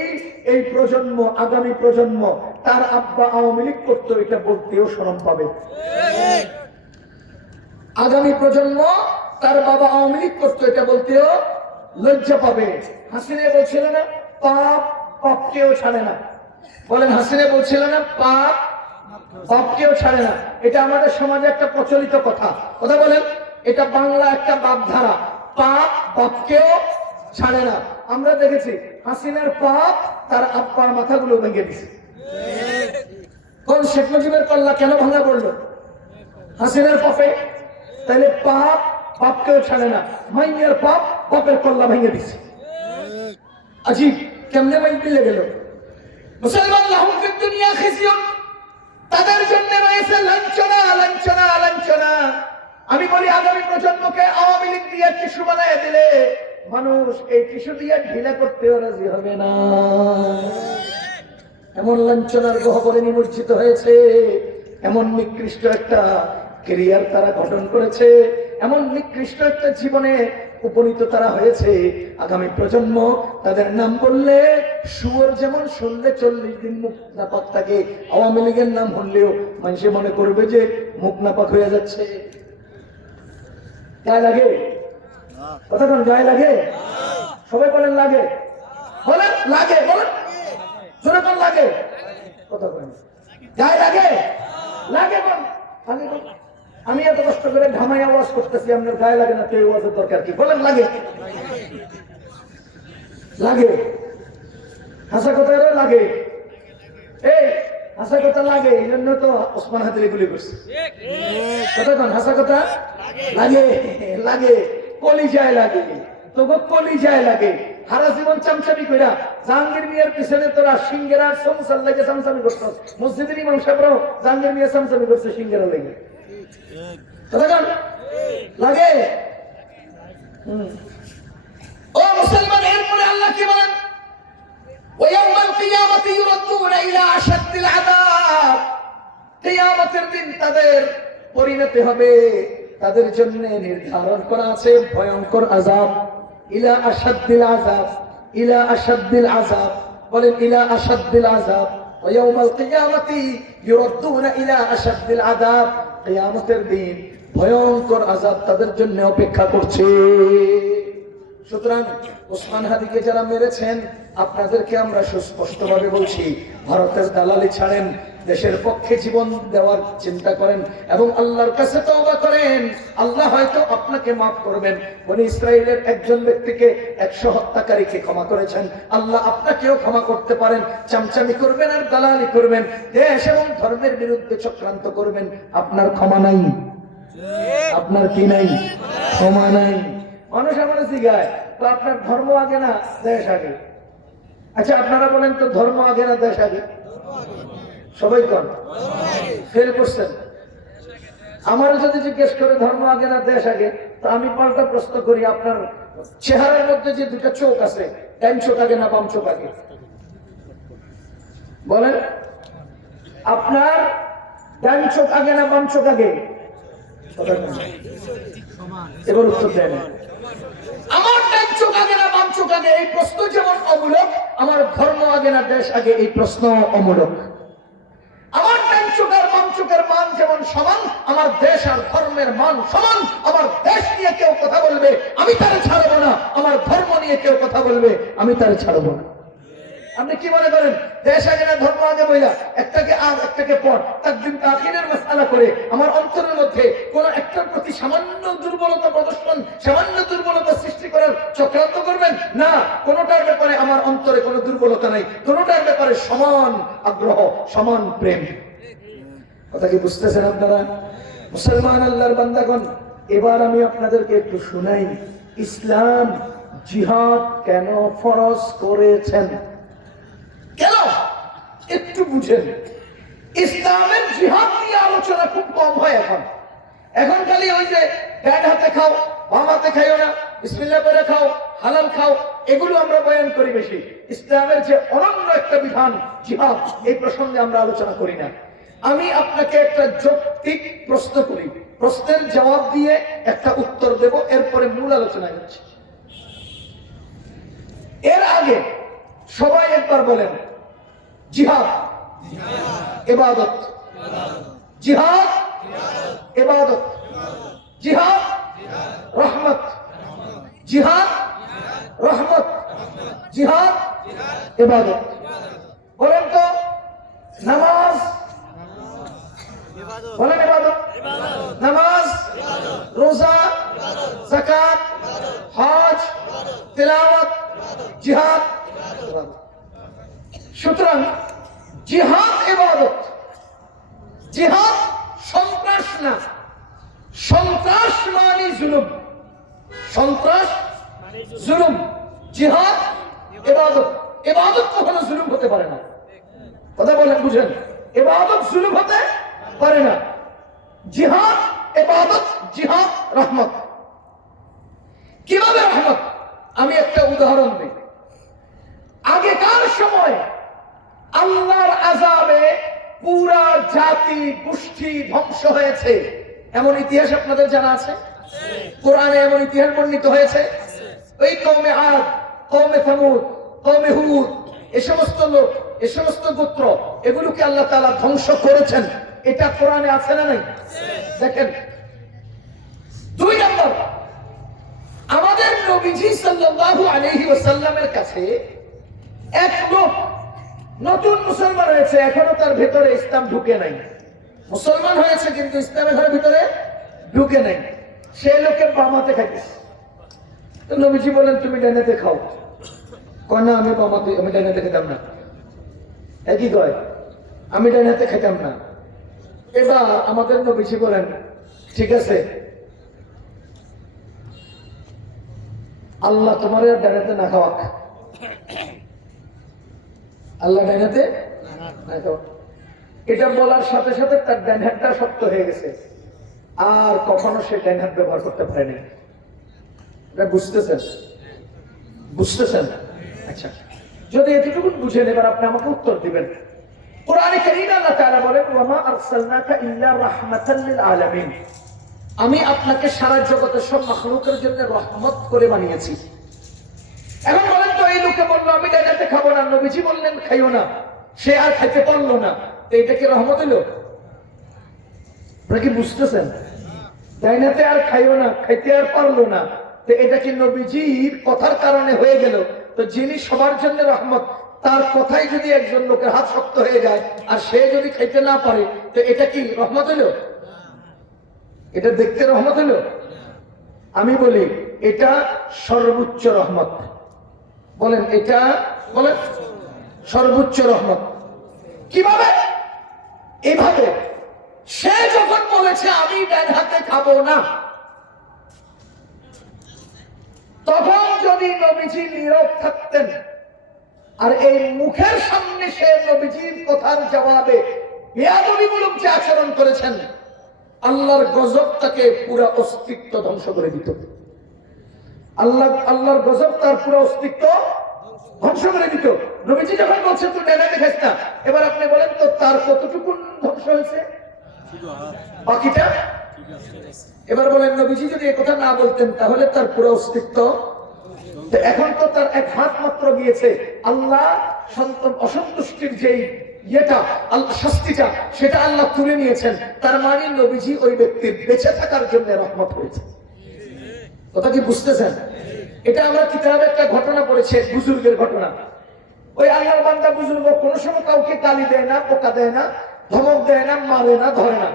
এই প্রজন্ম, আগামী প্রজন্ম, তার আব্বা আওয়ামী লীগ করতো, এটা বলতেও শরম পাবে। আগামী প্রজন্ম তার বাবা আওয়ামী লীগ করতো, এটা বলতেও লজ্জা পাবে। হাসিনা বলছিল না পাপ পাপকেও ছাড়ে না? বলেন, হাসিনা বলছিল না পাপ পাপকেও ছাড়ে না? এটা আমাদের সমাজে একটা প্রচলিত কথা বলেন, এটা বাংলা একটা বাপধারা, পাপ বাপকেও ছাড়ে না। আমরা দেখেছি হাসিনার পাপ তার আব্বার মাথাগুলো ভেঙে দিছে। কোন শেখ মুজিবের কল্লা কেন ভাঙা পড়লো? হাসিনার পাপে। তাহলে পাপ বাপকেও ছাড়ে না, মাইয়ের পাপ বাপের কল্লা ভেঙে দিছে। আজীব, কেমনে মাইন মিলে গেল? মুসলমান লাহুম ফিদ দুনিয়া খিজিয়ুন, তাদের জন্য রয়েছে লাঞ্ছনা, লাঞ্ছনা, লাঞ্ছনা। আমি বলি আগামী প্রজন্মকে আওয়ামী লীগ দিয়ে টিস্যু বানায় দিলে মানুষ এই টিস্যু দিয়ে ঢিলা করতেও রাজি হবে না। এমন লাঞ্ছনার গহ্বরে নিমজ্জিত হয়েছে, এমন নিকৃষ্ট একটা ক্যারিয়ার তারা গঠন করেছে, এমন নিকৃষ্ট একটা জীবনে উপনীত তারা হয়েছে। আগামী প্রজন্ম তাদের নাম বললে শুয়োর যেমন শুনলে 40 দিন মুখ নাপাক থাকে, আওয়ামী লীগের নাম হলেও মানুষে মনে করবে যে মুখ নাপাক হয়ে যাচ্ছে। গায়ে লাগে? কতক্ষণ গায়ে লাগে? সবাই বলেন লাগে, বলেন লাগে, বলেন জোরেক্ষণ লাগে, কতক্ষণ গায়ে লাগে? লাগে বল, আমি এত কষ্ট করে ঘামাই আওয়াজ করতেছি, আপনার গায়ে লাগে না, তো এই আওয়াজের দরকার কি? বলেন লাগে? লাগে, হাসা কথা লাগে, এই হাসা কথা লাগে। এই জন্য তো ওসমান হাদিরে গুলি করছে। কতক্ষণ হাসা কথা লাগে? লাগে, কলিজায় লাগে, তোকে কলিজায় লাগে। সারা জীবন চামচামি কইরা জাহাঙ্গীর মিয়ার পিছনে তোরা সিঙ্গেরার সমসার লাগে চামচামি করছ। মসজিদের ইমাম সাহেবরাও জাহাঙ্গীর মিয়া চামচামি করছে সিঙ্গেরা লেগে। লাগে? ও মুসলমান, এরপরে আল্লাহ কি বলেন? ওয়ায়াউমাল কিয়ামাতি ইউরাদ্দুনা ইলা আশাদ্দিল আযাব, কিয়ামতের দিন তাদের পরিণতি হবে, তাদের জন্য নির্ধারণ করা আছে ভয়ঙ্কর আযাব। ইলা আশাদ্দিল আযাব, ইলা আশাদ্দিল আযাব, বলেন ইলা আশাদ্দিল আযাব। ওয়া ইয়াউমাল কিয়ামাতি ইউরাদ্দুনা ইলা আশাদ্দিল আযাব, কিয়ামতের দিন ভয়ঙ্কর আযাব তাদের জন্য অপেক্ষা করছে। সুতরাং ওসমান হাদিকে যারা মেরেছেন, আপনাদেরকে আমরা সুস্পষ্টভাবে বলছি, ভারতের দালালি ছাড়েন, দেশের পক্ষে জীবন দেওয়ার চিন্তা করেন এবং আল্লাহর কাছে তওবা করেন। আল্লাহ হয়তো আপনাকে মাফ করবেন। বনি ইসরাইলের একজন ব্যক্তিকে 100 হত্যাকারীকে ক্ষমা করেছেন, আল্লাহ আপনাকেও ক্ষমা করতে পারেন। চামচামি করবেন আর দালালি করবেন, দেশ এবং ধর্মের বিরুদ্ধে চক্রান্ত করবেন, আপনার ক্ষমা নাই। আপনার কি নাই? ক্ষমা নাই। মানুষ আমার জিগায়, তো আপনার ধর্ম আগে না দেশ আগে? আচ্ছা আপনারা বলেন তো, ধর্ম আগে না দেশ আগে? সবাই কর, ফেল করছেন। আমার যদি জিজ্ঞেস করে ধর্ম আগে না দেশ আগে, তো আমি পাল্টা প্রশ্ন করি, আপনার চেহারার মধ্যে যে দুটো চোখ আছে, ডান চোখ আগে না বাম চোখ আগে? বলেন, আপনার ডান চোখ আগে না বাম চোখ আগে? এবার উত্তর দেন। আমার ডান চোখ আগে না বাম চোখ আগে, এই প্রশ্ন যেমন অমূলক, আমার ধর্ম আগে না দেশ আগে, এই প্রশ্ন অমূলক। আমার ডান চোখ আর বাম চোখের মান যেমন সমান, আমার দেশ আর ধর্মের মান সমান। আমার দেশ নিয়ে কেউ কথা বলবে, আমি তারে ছাড়বো না। আমার ধর্ম নিয়ে কেউ কথা বলবে, আমি তারে ছাড়বো না। আপনি কি মনে করেন দেশ আগে না ধর্ম আগে? বইলা একটাকে আগ একটাকে পর, তাকদীম তাখিরের মাসআলা করে আমার অন্তরের মধ্যে কোন একটার প্রতি সামান্য দুর্বলতা প্রদর্শন, সামান্য দুর্বলতা সৃষ্টি করার চক্রান্ত করবেন না। কোনটার ব্যাপারে আমার অন্তরে কোনো দুর্বলতা নাই, কোনটার ব্যাপারে সমান আগ্রহ, সমান প্রেম। কথা কি বুঝতেছেন আপনারা? মুসলমান আল্লাহর বান্দাগণ, এবার আমি আপনাদেরকে একটু শুনাই, ইসলাম জিহাদ কেন ফরজ করেছেন। কেন? একটু বুঝেন। ইসলামের জিহাদ নিয়ে আলোচনা খুব কম হয় এখন। এখন খালি ওই যে ডান হাতে খাও, বাম হাতে খাইও না, বিসমিল্লাহ করে খাও, হালাল খাও, এগুলো আমরা বয়ান করি বেশি। ইসলামের যে অনন্য একটা বিধান জিহাদ, এই প্রসঙ্গে আমরা আলোচনা করি না। আমি আপনাকে একটা যৌক্তিক প্রশ্ন করি, প্রশ্নের জবাব দিয়ে একটা উত্তর দেব, এরপরে মূল আলোচনা করছি। এর আগে সবাই একবার বলেন, জিহাদ ইবাদত, জিহাদ ইবাদত, জিহাদ রহমত, জিহাদ রহমত, জিহাদ ইবাদত। বলেন তো, নামাজ বলেন ইবাদত, নামাজ, রোজা, যাকাত, হজ, তিলাওয়াত, জিহাদ। সুতরাং জিহাদ ইবাদত। জিহাদ সন্ত্রাস না, সন্ত্রাস মানে জুলুম, সন্ত্রাস জুলুম। জিহাদ ইবাদত, ইবাদত কখনো জুলুম হতে পারে না। কথা বলেন, বুঝেন, ইবাদত জুলুম হতে পারে না। জিহাদ ইবাদত, জিহাদ রহমত। কিভাবে রহমত? আমি একটা উদাহরণ দিই। আগেকার সময় আল্লাহর আযাবে পুরা জাতি গোষ্ঠী ধ্বংস হয়েছে, এমন ইতিহাস আপনাদের জানা আছে? কোরআনে এমন ইতিহাস বর্ণিত হয়েছে। ওই কওমে আদ, কওমে সামুদ, কওমে হুদ, এই সমস্ত লোক, এই সমস্ত গোত্র, এগুলোকে আল্লাহ তাআলা ধ্বংস করেছেন। এটা কোরআনে আছে না নাই? দেখেন, 2 নম্বর, আমাদের নবীজি সাল্লাল্লাহু আলাইহি ওয়াসাল্লামের কাছে এক লোক নতুন মুসলমান হয়েছে, এখনো তার ভেতরে ইসলাম ঢুকে নাই। মুসলমান হয়েছে কিন্তু ইসলামের ভিতরে ঢুকে নাই। সেই লোকের বামাতে খাইতেছে। তো নবীজি বলেন, তুমি ডানেতে খাও। কয় না, আমি বামাতে, আমি ডানেতে খেতাম না। একই কয়, আমি ডানেতে খেতাম না। এবার আমাদের নবীজি বলেন, ঠিক আছে, আল্লাহ তোমার ডানেতে না খাওয়াক, আল্লাহ ডাইনাতে না খাওয়াক। এটা বলার সাথে সাথে তার ডান হাতটা শক্ত হয়ে গেছে, আর কখনো সে ডান হাত ব্যবহার করতে পারেনি। এটা বুঝতেছেন? বুঝতেছেন? আচ্ছা, যদি এতটুকু বুঝেন, এবার আপনি আমাকে উত্তর দিবেন। কোরআনে কারীমে আল্লাহ তাআলা বলেন, ওয়া মা আরসালনাকা ইল্লা রাহমাতাল লিল আলামিন। আমি আপনাকে সারা জগতের সব মাখলুকের জন্য রহমত করে বানিয়েছি। এখন বলেন তো, এই লোকে বললো আমি ডাইনাতে খাবো না, নবীজি বললেন খাইও না, সে আর খাইতে পারলো না, এটা কি রহমত হলো? আপনারা কি বুঝতেছেন? ডাইনাতে আর খাইও না, খাইতে আর পারলো না, তো এটা কি নবীজির কথার কারণে হয়ে গেল? তো যিনি সবার জন্য রহমত, তার কথাই যদি একজন লোকের হাত শক্ত হয়ে যায় আর সে যদি খাইতে না পারে, তো এটা কি রহমত হলো? এটা দেখতে রহমত হলো? আমি বলি এটা সর্বোচ্চ রহমত। বলেন এটা, বলেন সর্বোচ্চ রহমত। কিভাবে? এইভাবে, সে যখন বলেছে আমি ডান হাতে খাবো না, তখন যদি নবীজি নীরব থাকতেন আর এই মুখের সামনে সে নবীজির কথার জবাবে বেয়াদবিমূলক যে আচরণ করেছেন, আল্লাহর গজব তাকে পুরো অস্তিত্ব ধ্বংস করে দিত। আল্লাহর গজব তার পুরো অস্তিত্ব ধ্বংস করে দিত। নবীজি যখন বলছেন তুই ডাইনাতে খাস না, এবার আপনি বলেন তো তার কতটুকু ধ্বংস হয়েছে? বাকিটা? এবার বলেন নবীজি যদি এই কথা না বলতেন তাহলে তার পুরো অস্তিত্ব। এখন তো তার এক হাত মাত্র গিয়েছে, আল্লাহ অসন্তুষ্টির যেই ইয়েটা, শাস্তিটা, সেটা আল্লাহ তুলে নিয়েছেন। তার মানে নবীজি ওই ব্যক্তির বেঁচে থাকার জন্য রহমত হয়েছে। কথা কি বুঝতেছেন? এটা আমরা কিতাবে একটা ঘটনা পড়েছি, বুজুর্গের ঘটনা। ওই আল্লাহর বান্দা বুজুর্গ কোনো সময় কাউকে গালি দেয় না, পোকা দেয় না, ধমক দেয় না, মারে না, ধরে না।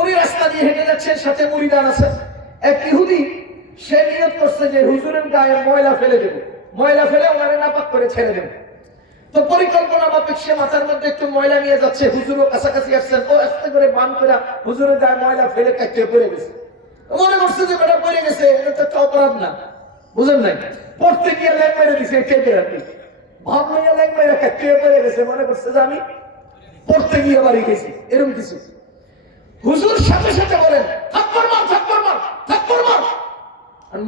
উনি রাস্তা দিয়ে হেঁটে যাচ্ছেন, সাথে মুরিদান আছে। এক ইহুদি সে নিয়ত করছে যে হুজুরের গায়ে ময়লা ফেলে দেবে, ময়লা ফেলে ওনারে নাপাক করে ছেড়ে দেবে। তো পরিকল্পনা মাফিক সে মাথার মধ্যে একটু ময়লা নিয়ে যাচ্ছে, হুজুরও কাছাকাছি আসছেন, ও আস্তে করে বান করে হুজুরের গায়ে ময়লা ফেলে কাটতে পড়ে গেছে। মনে করছে যে বেটা পড়ে গেছে, এটা তো একটা অপরাধ না, বুঝেন নাই? পড়তে গিয়ে ল্যাং মেরে দিছে, এটাই আর কি ভাব নিয়ে ল্যাং মেরে কাটতে পড়ে গেছে, মনে করছে যে আমি পড়তে গিয়ে বাড়ি গেছি, এরকম কিছু। হুজুর সাথে সাথে বলেন থাপ্পড় মার, থাপ্পড় মার, থাপ্পড় মার। আর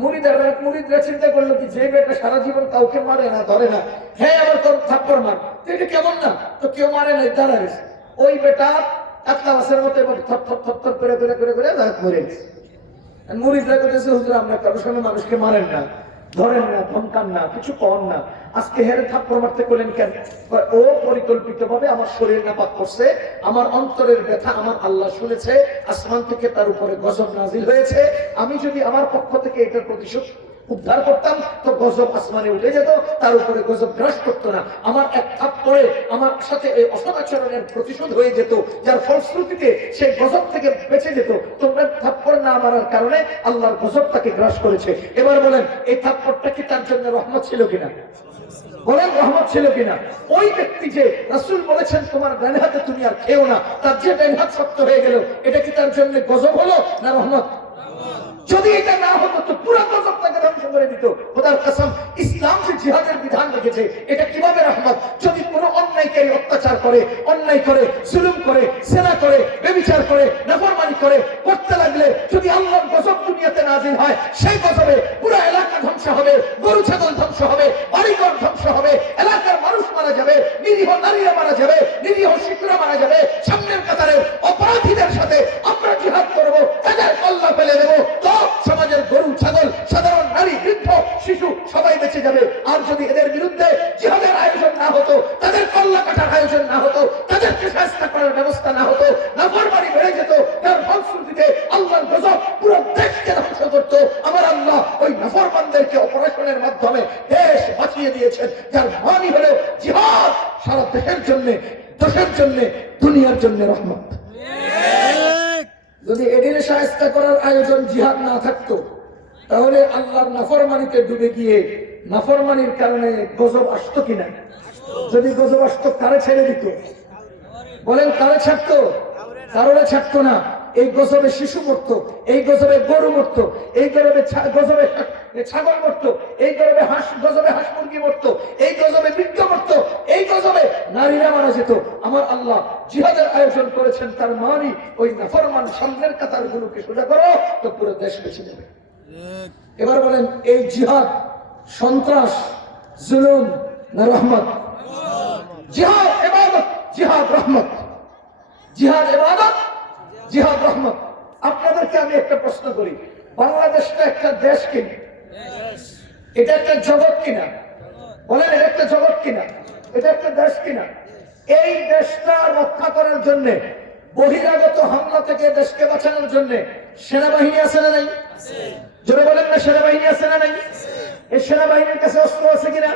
মুরিদরা চিন্তা করলো কি যে বেটা সারা জীবন কাউকে মারে না, ধরে না, হ্যাঁ আবার তোর থাপ্পড় মার, তো এটা কেমন না? তো কেউ মারে না, দাঁড়া গেছে। ওই বেটা কাতলা মাছের মতো এবার থর থর থর থর করে করে করে করে মরে গেছে। মুরিদরা করতেছে হুজুর আমরা কারোর সঙ্গে মানুষকে মারেন না, ধরেন না, ধমকান না, কিছু করেন না, আজকে হেরে থাপ্পড় মারতে করলেন কেন? ও পরিকল্পিত ভাবে আমার শরীর নাপাক করছে, আমার অন্তরের ব্যথা আমার আল্লাহ শুনেছে, আসমান থেকে তার উপরে গজব নাজিল হয়েছে। আমি যদি আমার পক্ষ থেকে এটার প্রতিশোধ উদ্ধার করতাম তো গজব আসমানে উঠে যেত, তার উপরে গজব গ্রাস করতো না। আমার এক থাপ্পড়ে আমার সাথে এই অসদাচরণের প্রতিশোধ হয়ে যেত, যার ফলশ্রুতিতে সেই গজব থেকে বেঁচে যেত। তোমরা থাপ্পড় না মারার কারণে আল্লাহর গজব তাকে গ্রাস করেছে। এবার বলেন এই থাপ্পড়টা কি তার জন্য রহমত ছিল কিনা? বলেন রহমত ছিল কিনা? ওই ব্যক্তি যে রাসূল বলেছেন তোমার ডান হাতে তুমি আর খেও না, তার যে ডান হাত শক্ত হয়ে গেল, এটা কি তার জন্য গজব হলো না রহমত? যদি এটা না হতো তো পুরো গজব তাকে ধ্বংস করে দিত। খোদার কসম, ইসলাম যে জিহাদের বিধান রেখেছে এটা কিভাবে রহমত? যদি কোনো অন্যায়কারী অত্যাচার করে, অন্যায় করে, জুলুম করে, জেনা করে, ব্যভিচার করে, নাফরমানি করে, করতে লাগলে যদি আল্লাহর গজব দুনিয়াতে নাজিল হয়, সেই গজবে পুরো এলাকা ধ্বংস হবে, গরু ছাগল ধ্বংস হবে, বাড়িঘর ধ্বংস হবে, এলাকার মানুষ মারা যাবে, নিরীহ নারীরা মারা যাবে, নিরীহ শিশুরা মারা যাবে। সামনের কাতারে অপরাধীদের সাথে আমরা জিহাদ করব, তাদের কল্লা ফেলে দেব, তো সমাজের গরু ছাগল, সাধারণ নারী, বৃদ্ধ, শিশু সবাই বেঁচে যাবে। আর যদি এদের বিরুদ্ধে জিহাদের আয়োজন না হতো, তাদের কল্লা কাটার আয়োজন না হতো, তাদেরকে শাস্তি করার ব্যবস্থা না হতো, নাফরমানি বেড়ে যেত, তার ফলশ্রুতিতে আল্লাহর গজব পুরো দেশকে ধ্বংস করত। আমার আল্লাহ ওই নাফরমানদেরকে অপারেশনের মাধ্যমে দেশ বাঁচিয়ে দিয়েছেন, যার মানে হলো জিহাদ সারা দেশের জন্য, দেশের জন্য, দুনিয়ার জন্য রহমত। যদি এদিনে শায়েস্তা করার আয়োজন জিহাদ না থাকতো, তাহলে আল্লাহর নাফরমানিতে ডুবে গিয়ে নাফরমানির কারণে গজব আসতো কিনা? যদি গজব আসতো কারে ছেড়ে দিত? বলেন কারে ছাড়তো? কারোরে ছাড়তো না। এই গজবে শিশু মরতো, এই গজবে গরু মরতো, এই গজবে ছাগল মরতো, এই গজবে হাঁস মুরগি মরতো, এই গজবে বৃদ্ধ মরতো, এই গজবে নারীরা মারা যেত। আমার আল্লাহ জিহাদের আয়োজন করেছেন, তার মানে ওই নাফরমান সামনের কাতার গুলোকে সোজা করো তো পুরো দেশ বেঁচে যাবে। এবার বলেন এই জিহাদ সন্ত্রাস, জুলুম না রহমত? জিহাদ ইবাদত, জিহাদ রহমত। জিহাদ ইবাদত, জিহাদ রহমত। আপনাদেরকে আমি একটা প্রশ্ন করি, বাংলাদেশটা একটা দেশ কিনা? এটা একটা জগৎ কিনা? বলেন এটা একটা জগৎ কিনা? এটা একটা দেশ কিনা? এই দেশটা রক্ষা করার জন্য, বহিরাগত হামলা থেকে দেশকে বাঁচানোর জন্য সেনাবাহিনী আছে না নাই? জোরে বলেন না, সেনাবাহিনী আছে না নাই? এই সেনাবাহিনীর কাছে অস্ত্র আছে কিনা?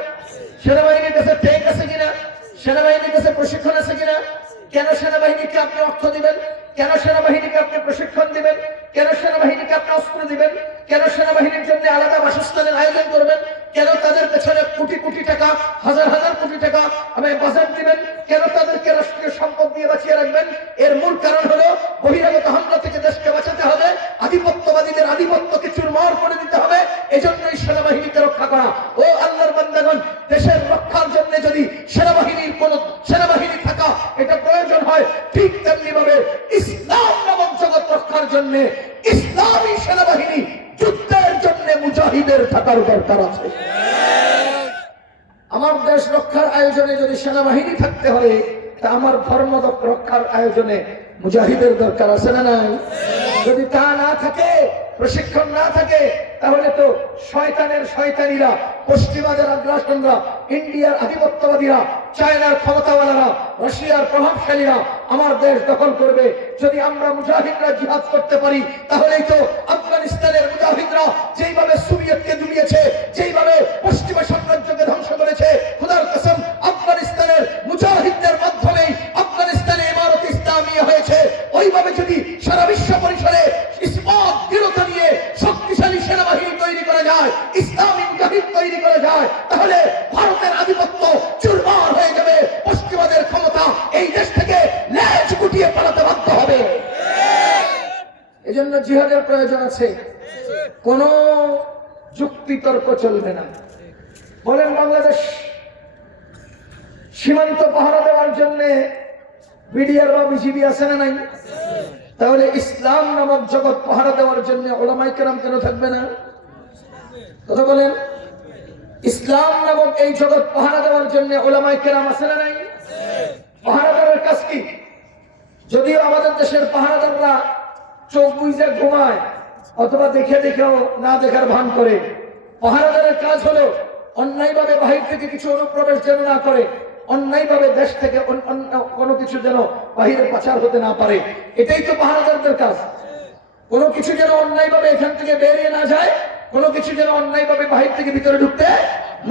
সেনাবাহিনীর কাছে ট্যাঙ্ক আছে কিনা? সেনাবাহিনীর কাছে প্রশিক্ষণ আছে কিনা? কেন সেনাবাহিনীকে আপনি অর্থ দিবেন? কেন সেনাবাহিনীকে আপনি প্রশিক্ষণ দিবেন? কেন সেনাবাহিনীকে আপনি অস্ত্র দিবেন? কেন সেনাবাহিনীর জন্য আলাদা বাসস্থানের আয়োজন করবেন? কেন তাদের পেছনে কোটি কোটি টাকা, হাজার হাজার কোটি টাকা বাজেট দিবেন? কেন তাদেরকে রাষ্ট্রীয় সম্পদ দিয়ে বাঁচিয়ে রাখবেন? এর মূল কারণ হলো বহিরাগত হামলা থেকে দেশকে বাঁচাতে হবে, আধিপত্যবাদীদের আধিপত্যকে চুরমার করে দিতে হবে। এজন্যই সেনাবাহিনীকে রক্ষা করা। ও আল্লাহর বান্দাগণ, দেশের রক্ষার জন্য যদি সেনাবাহিনীর কোন সেনাবাহিনী থাকা এটা প্রয়োজন হয়, ঠিক তেমনি ভাবে ইসলাম নামক জগৎ রক্ষার জন্য ইসলামী সেনাবাহিনী, যুদ্ধের জন্য মুজাহিদের থাকার দরকার আছে। আমার দেশ রক্ষার আয়োজনে যদি সেনাবাহিনী থাকতে হয়, তা আমার ধর্ম রক্ষার আয়োজনে মুজাহিদের দরকার আছে না নাই? যদি তা না থাকে, প্রশিক্ষণ না থাকে, তাহলে তো শয়তানের শয়তানিরা, পশ্চিমাদের আগ্রাসনরা, ইন্ডিয়ার আধিপত্যবাদীরা, চায়নার ক্ষমতাওয়ালারা, রাশিয়ার প্রভাবশালীরা আমার দেশ দখল করবে। যদি আমরা মুজাহিদরা জিহাদ করতে পারি, তাহলেই তো আফগানিস্তানের মুজাহিদরা যেইভাবে সোভিয়েতকে দুলিয়েছে, যেইভাবে পশ্চিমা সাম্রাজ্যকে ধ্বংস করেছে, খোদার কসম আফগানিস্তানের মুজাহিদদের মাধ্যমেই আফগানিস্তানে ইমারত ইসলামিয়া হয়েছে। ওইভাবে যদি সারা বিশ্ব পরিসরে ইসলাম দৃঢ়তা নিয়ে শক্তিশালী সেনাবাহিনী তৈরি করা যায়, ইসলামী মুজাহিদ তৈরি করা যায়, তাহলে ভারতের আধিপত্য চুরমার হয়ে যাবে। পশ্চিমাদের ক্ষমতা এই দেশ থেকে লেজ গুটিয়ে পালাতে বাধ্য হবে। এজন্য জিহাদের প্রয়োজন আছে। কোন যুক্তি তর্ক চলবে না। বলেন, বাংলাদেশ সীমান্ত পাহারা দেওয়ার জন্য বিডিআর বা বিজিবি আছে না নাই? তাহলে ইসলাম নামক জগৎ পাহারা দেওয়ার জন্য ওলামায়ে কেরাম কেন থাকবে না? কথা বলেন। ইসলাম নামক এই জগৎ পাহারা দেওয়ার জন্য ওলামায়ে কেরাম আছে না নাই? পাহারাদারের কাজ কি? যদিও আমাদের দেশের পাহারাদাররা চোখ বুঝে ঘুমায়, অথবা দেখে দেখেও না দেখার ভান করে। পাহারাদারের কাজ হলো অন্যায়ভাবে বাহির থেকে কিছু অনুপ্রবেশ যেন না করে, অন্যায়ভাবে দেশ থেকে কোনো কিছু যেন বাহিরে পাচার হতে না পারে। এটাই তো পাহারাদারদের কাজ। কোনো কিছু যেন অন্যায়ভাবে এখান থেকে বেরিয়ে না যায়, কোনো কিছু যেন অন্যায়ভাবে বাহির থেকে ভিতরে ঢুকতে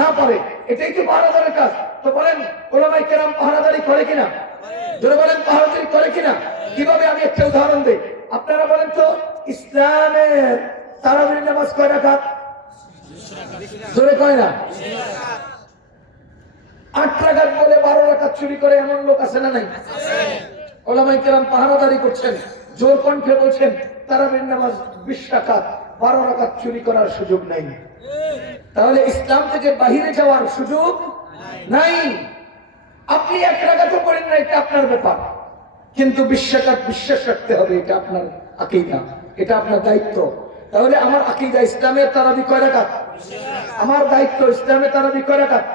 না পারে। এটাই তো পাহারাদারের কাজ। তো বলেন, ওলামায়ে কেরাম পাহারাদারি করে কিনা? যারা বলেন পাহারাদারি করে কিনা? কিভাবে? আমি একটা উদাহরণ দেই। আপনারা বলেন তো, ইসলামের তারাবির নামাজ কয় রাকাত? জোরে কয় না? 8 রাকাত বলে 12 রাকাত চুরি করে এমন লোক আছে না নাই? ওলামায়ে কেরাম পাহারাদারি করছেন, জোর কণ্ঠে বলছেন তারাবির নামাজ 20 রাকাত, 12 রাকাত চুরি করার সুযোগ নাই। তাহলে ইসলাম থেকে বাহিরে যাওয়ার সুযোগ নাই। আপনি 1 রাকাতও করেন না, এটা আপনার ব্যাপার, কিন্তু 20 রাকাত বিশ্বাস রাখতে হবে, এটা আপনার আকীদা, এটা আপনার দায়িত্ব। তাহলে আমার আকীদা, ইসলামের তারাবি কয় রাকাত? আমার দায়িত্ব, ইসলামের তারাবি কয় রাকাত?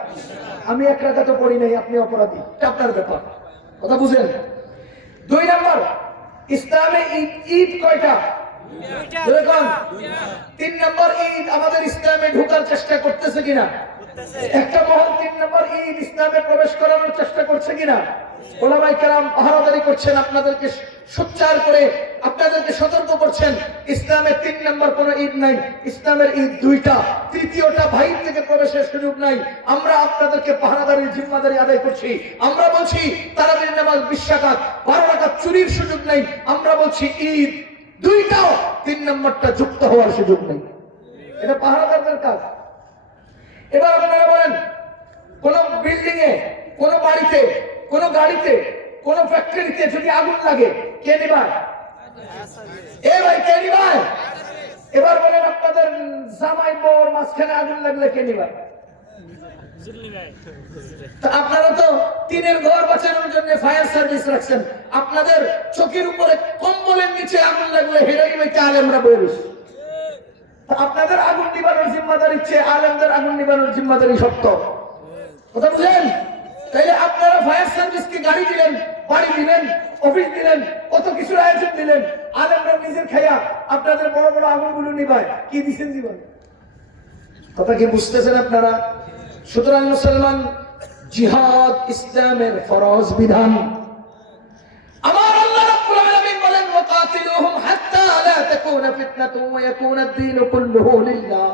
আমি 1 রাকাতও পড়ি নাই, আপনি অপরাধী, এটা আপনার ব্যাপার। কথা বুঝেন? 2 নাম্বার, ইসলামে ঈদ কয়টা? 3 নম্বর ঈদ আমাদের ইসলামে ঢোকার চেষ্টা করতেছে কিনা? একটা মহল 3 নম্বর ঈদ ইসলামে প্রবেশ করানোর চেষ্টা করছে কিনা? ওলামায়ে কেরাম পাহারাদারি করছেন, আপনাদেরকে সোচ্চার করে আপনাদেরকে সতর্ক করছেন, ইসলামে 3 নম্বর কোন ঈদ নাই, ইসলামের ঈদ 2টা, তৃতীয়টা বাহির থেকে প্রবেশের সুযোগ নাই। আমরা আপনাদেরকে পাহারাদারির জিম্মাদারি আদায় করছি। আমরা বলছি তারাবির নামাজ 20 রাকাত, 12 রাকাত চুরির সুযোগ নাই। আমরা বলছি ঈদ 2টাও, 3 নম্বরটা যুক্ত হওয়ার সুযোগ নেই। এটা পাহারাদারদের কাজ। এবার আপনারা বলেন, কোন বিল্ডিং এ, কোন বাড়িতে, কোন গাড়িতে, কোন ফ্যাক্টরিতে যদি আগুন লাগে, কে নিবায়? ভাই কে নিবায়? এবার বলেন, আপনাদের জামাই বউর মাঝখানে আগুন লাগলে কে নিবায়? আপনারা তো টিনের ঘর বাঁচানোর জন্য ফায়ার সার্ভিস রাখছেন, আপনাদের চোখের উপরে কম্বলের নিচে আগুন লাগলে হেরে নিবাইতে আলেমরা বইরিস। আপনাদের আগুন নিবানোর জিম্মাদারি চেয়ে আলেমদের আগুন নিবানোর জিম্মাদারি শক্ত। কথা বুঝলেন? তাইলে আপনারা ফায়ার সার্ভিসকে গাড়ি দিলেন, বাড়ি দিলেন, অফিস দিলেন, কত কিছুর আয়োজন দিলেন, আলেমরা নিজের খাইয়া আপনাদের বড় বড় আগুনগুলো নিবায়, কি দিচ্ছেন জীবন? কথা কি বুঝতেছেন আপনারা? সুতরাং মুসলমান জিহাদ ইসলামের ফরজ বিধান। আমার আল্লাহ রাব্বুল আলামিন বলেন ওয়াকাতিলুহুম হাত্তা লা তাকুনা ফিতনাতুন ওয়া ইয়াকুনা আদ-দীনু কুল্লুহু লিল্লাহ।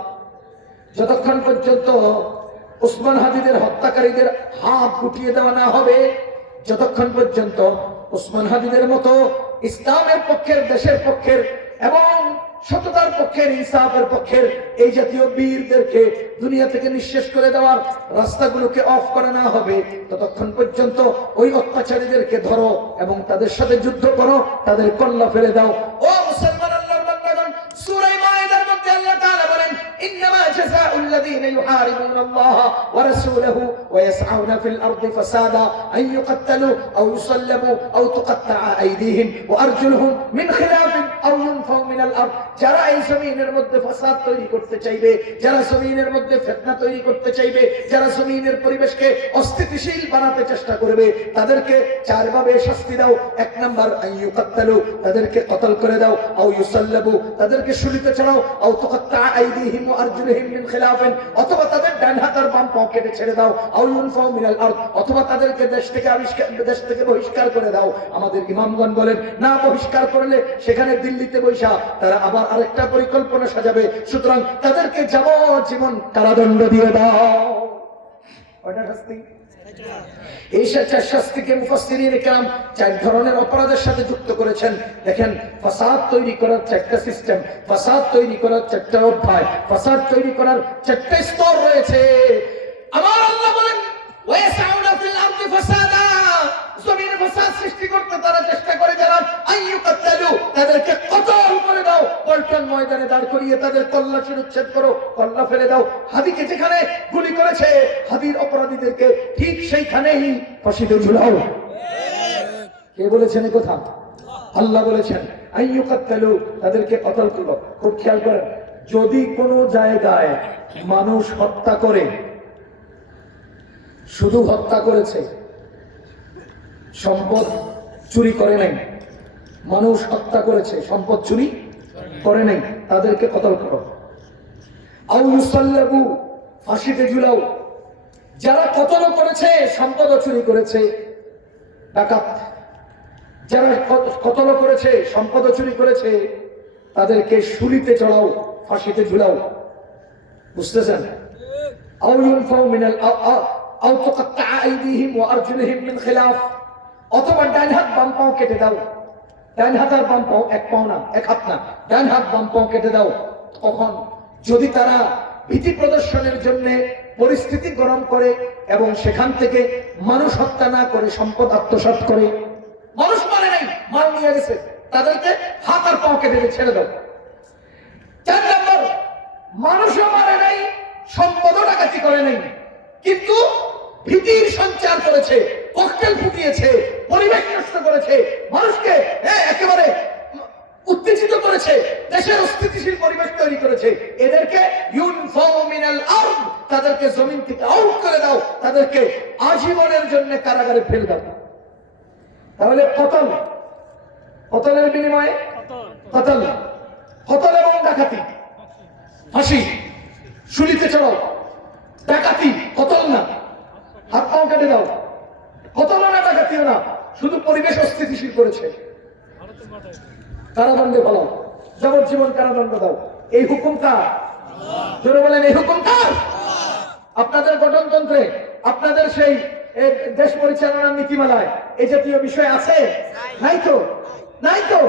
যতক্ষণ পর্যন্ত ওসমান হাদিদের হত্যাকারীদের হাত গুটিয়ে দেওয়া না হবে, যতক্ষণ পর্যন্ত ওসমান হাদিদের মতো ইসলামের পক্ষের, দেশের পক্ষের এবং সততার পক্ষের, ইনসাফের পক্ষের এই জাতীয় বীরদেরকে দুনিয়া থেকে নিঃশেষ করে দেওয়ার রাস্তাগুলোকে অফ করা না হবে, ততক্ষণ পর্যন্ত ওই অত্যাচারীদেরকে ধরো এবং তাদের সাথে যুদ্ধ করো, তাদের কল্লা ফেলে দাও। ও মুসলমান, আল্লাহর বান্দাগণ, সূরা মাইদার মধ্যে আল্লাহ তাআলা বলেন ইন্নামা জাযাউল্লাযীনা ইউহারিবুনাল্লাহা ওয়া রাসূলাহু ওয়া ইয়াসআউনা ফিল আরদি ফাসাদা আন ইউকাত্তালু আও ইউসাল্লাবু আও তুকাত্তাআ আইদিহিম ওয়া আরজুলুহুম মিন খিলাফিন আও ইউনফাউ মিনাল আরদ। যারা এই জমিনের মধ্যে ফাসাদ তৈরি করতে চাইবে, যারা জমিনের মধ্যে ফিতনা তৈরি করতে চাইবে, যারা জমিনের পরিবেশকে অস্থিতিশীল বানাতে চেষ্টা করবে, তাদেরকে চার ভাবে শাস্তি দাও। এক নাম্বার আইয়ুকাত্তালু, তাদেরকে কতল করে দাও, আও ইউসাল্লাবু, তাদেরকে শুলিতে চড়াও, আও তুকাত্তাআ আইদিহিম ওয়া আরজুলুহুম মিন খিলাফিন, অথবা তাদের ডান হাত আর বাম পা কেটে ছেড়ে দাও, আও ইউনফাউ মিনাল আরদ, অথবা তাদেরকে দেশ থেকে বহিষ্কার করে দাও। আমাদের ইমামগণ বলেন না, বহিষ্কার করলে সেখানে দিল্লিতে বৈশা তারা আবার আরেকটা পরিকল্পনা সাজাবে, সুতরাং তাদেরকে যাবজ্জীবন কারাদণ্ড দিয়ে দাও। কয়টা শাস্তি? এই চার শাস্তিকে মুফাসসিরিনে কেরাম চার ধরনের অপরাধের সাথে যুক্ত করেছেন। দেখেন, ফাসাদ তৈরি করার চারটা সিস্টেম, ফাসাদ তৈরি করার চারটা অধ্যায়, ফাসাদ তৈরি করার চারটা স্তর রয়েছে। আমার আল্লাহ বলেন ওয়াসাউনা ফিল আরদি ফাসাদা, জমিনে ফাসাদ সৃষ্টি করতে তারা চেষ্টা করে, যারা আইয়ুকাত্তালু, তাদেরকে কতল করে দাও, পল্টন ময়দানে দাঁড় করিয়ে তাদের কল্লা শিরোচ্ছেদ করো, কল্লা ফেলে দাও। হাদিকে যেখানে গুলি করেছে হাদির অপরাধীদেরকে ঠিক সেইখানেই ফাঁসিতে ঝুলাও। কে বলেছেন এই কথা? আল্লাহ বলেছেন আইয়ুকাত্তালু, তাদেরকে কতল করো। খুব খেয়াল করেন, যদি কোনো জায়গায় মানুষ হত্যা করে, শুধু হত্যা করেছে, সম্পদ চুরি করে নাই, মানুষ হত্যা করেছে, সম্পদ চুরি করে নাই, তাদেরকে কতল করো। আও ইউসাল্লাবু, ফাঁসিতে ঝুলাও। যারা কতল করেছে, সম্পদ চুরি করেছে, ডাকাত, যারা কতল করেছে, সম্পদ চুরি করেছে, তাদেরকে শুলিতে চড়াও, ফাঁসিতে ঝুলাও। বুঝতেছেন? আও ইউনফাউ মিনাল আও তুকাত্তাআ আইদিহিম ওয়া আরজুলুহুম মিন খিলাফ, অথবা ডান হাত বাম পাও কেটে দাও। ডান হাত আর বাম পাও, এক পাও না, এক হাত না, ডান হাত বাম পাও কেটে দাও। তখন যদি তারা ভীতি প্রদর্শনের জন্য পরিস্থিতি গরম করে এবং সেখান থেকে মানুষ হত্যা না করে সম্পদ আত্মসাৎ করে, মানুষ মারে নাই, মাল নিয়ে গেছে, তাদেরকে হাত আর পাও কেটে ছেড়ে দাও। 4 নম্বর, মানুষও মারে নাই, সম্পদও ডাকাতি করে নাই, কিন্তু ভীতির সঞ্চার করেছে, ককটেল ফুটিয়েছে, পরিবেশ নষ্ট করেছে, মানুষকে একেবারে উত্তেজিত করেছে, দেশের অস্থিতিশীল পরিবেশ তৈরি করেছে, এদেরকে ইউনফাউ মিনাল আরদ, তাদেরকে জমিন থেকে আউট করে দাও, তাদেরকে আজীবনের জন্য কারাগারে ফেলে দাও। তাহলে কতল, কতলের বিনিময়ে কতল, কতল এবং ডাকাতি, ফাঁসি, শুলিতে চড়াও। ডাকাতি কতল না, হাত পাও কেটে দাও। কতল না, ডাকাতিও না, শুধু পরিবেশ অস্থিতিশীল করেছে, কারাদণ্ডে ফেলাও, যাবজ্জীবন কারাদণ্ড দাও। এই হুকুম কার? জোরে বলেন, এই হুকুম কার? আপনাদের গঠনতন্ত্রে, আপনাদের সেই দেশ পরিচালনার নীতিমালায় এই জাতীয় বিষয় আছে? নাই তো, নাই তো।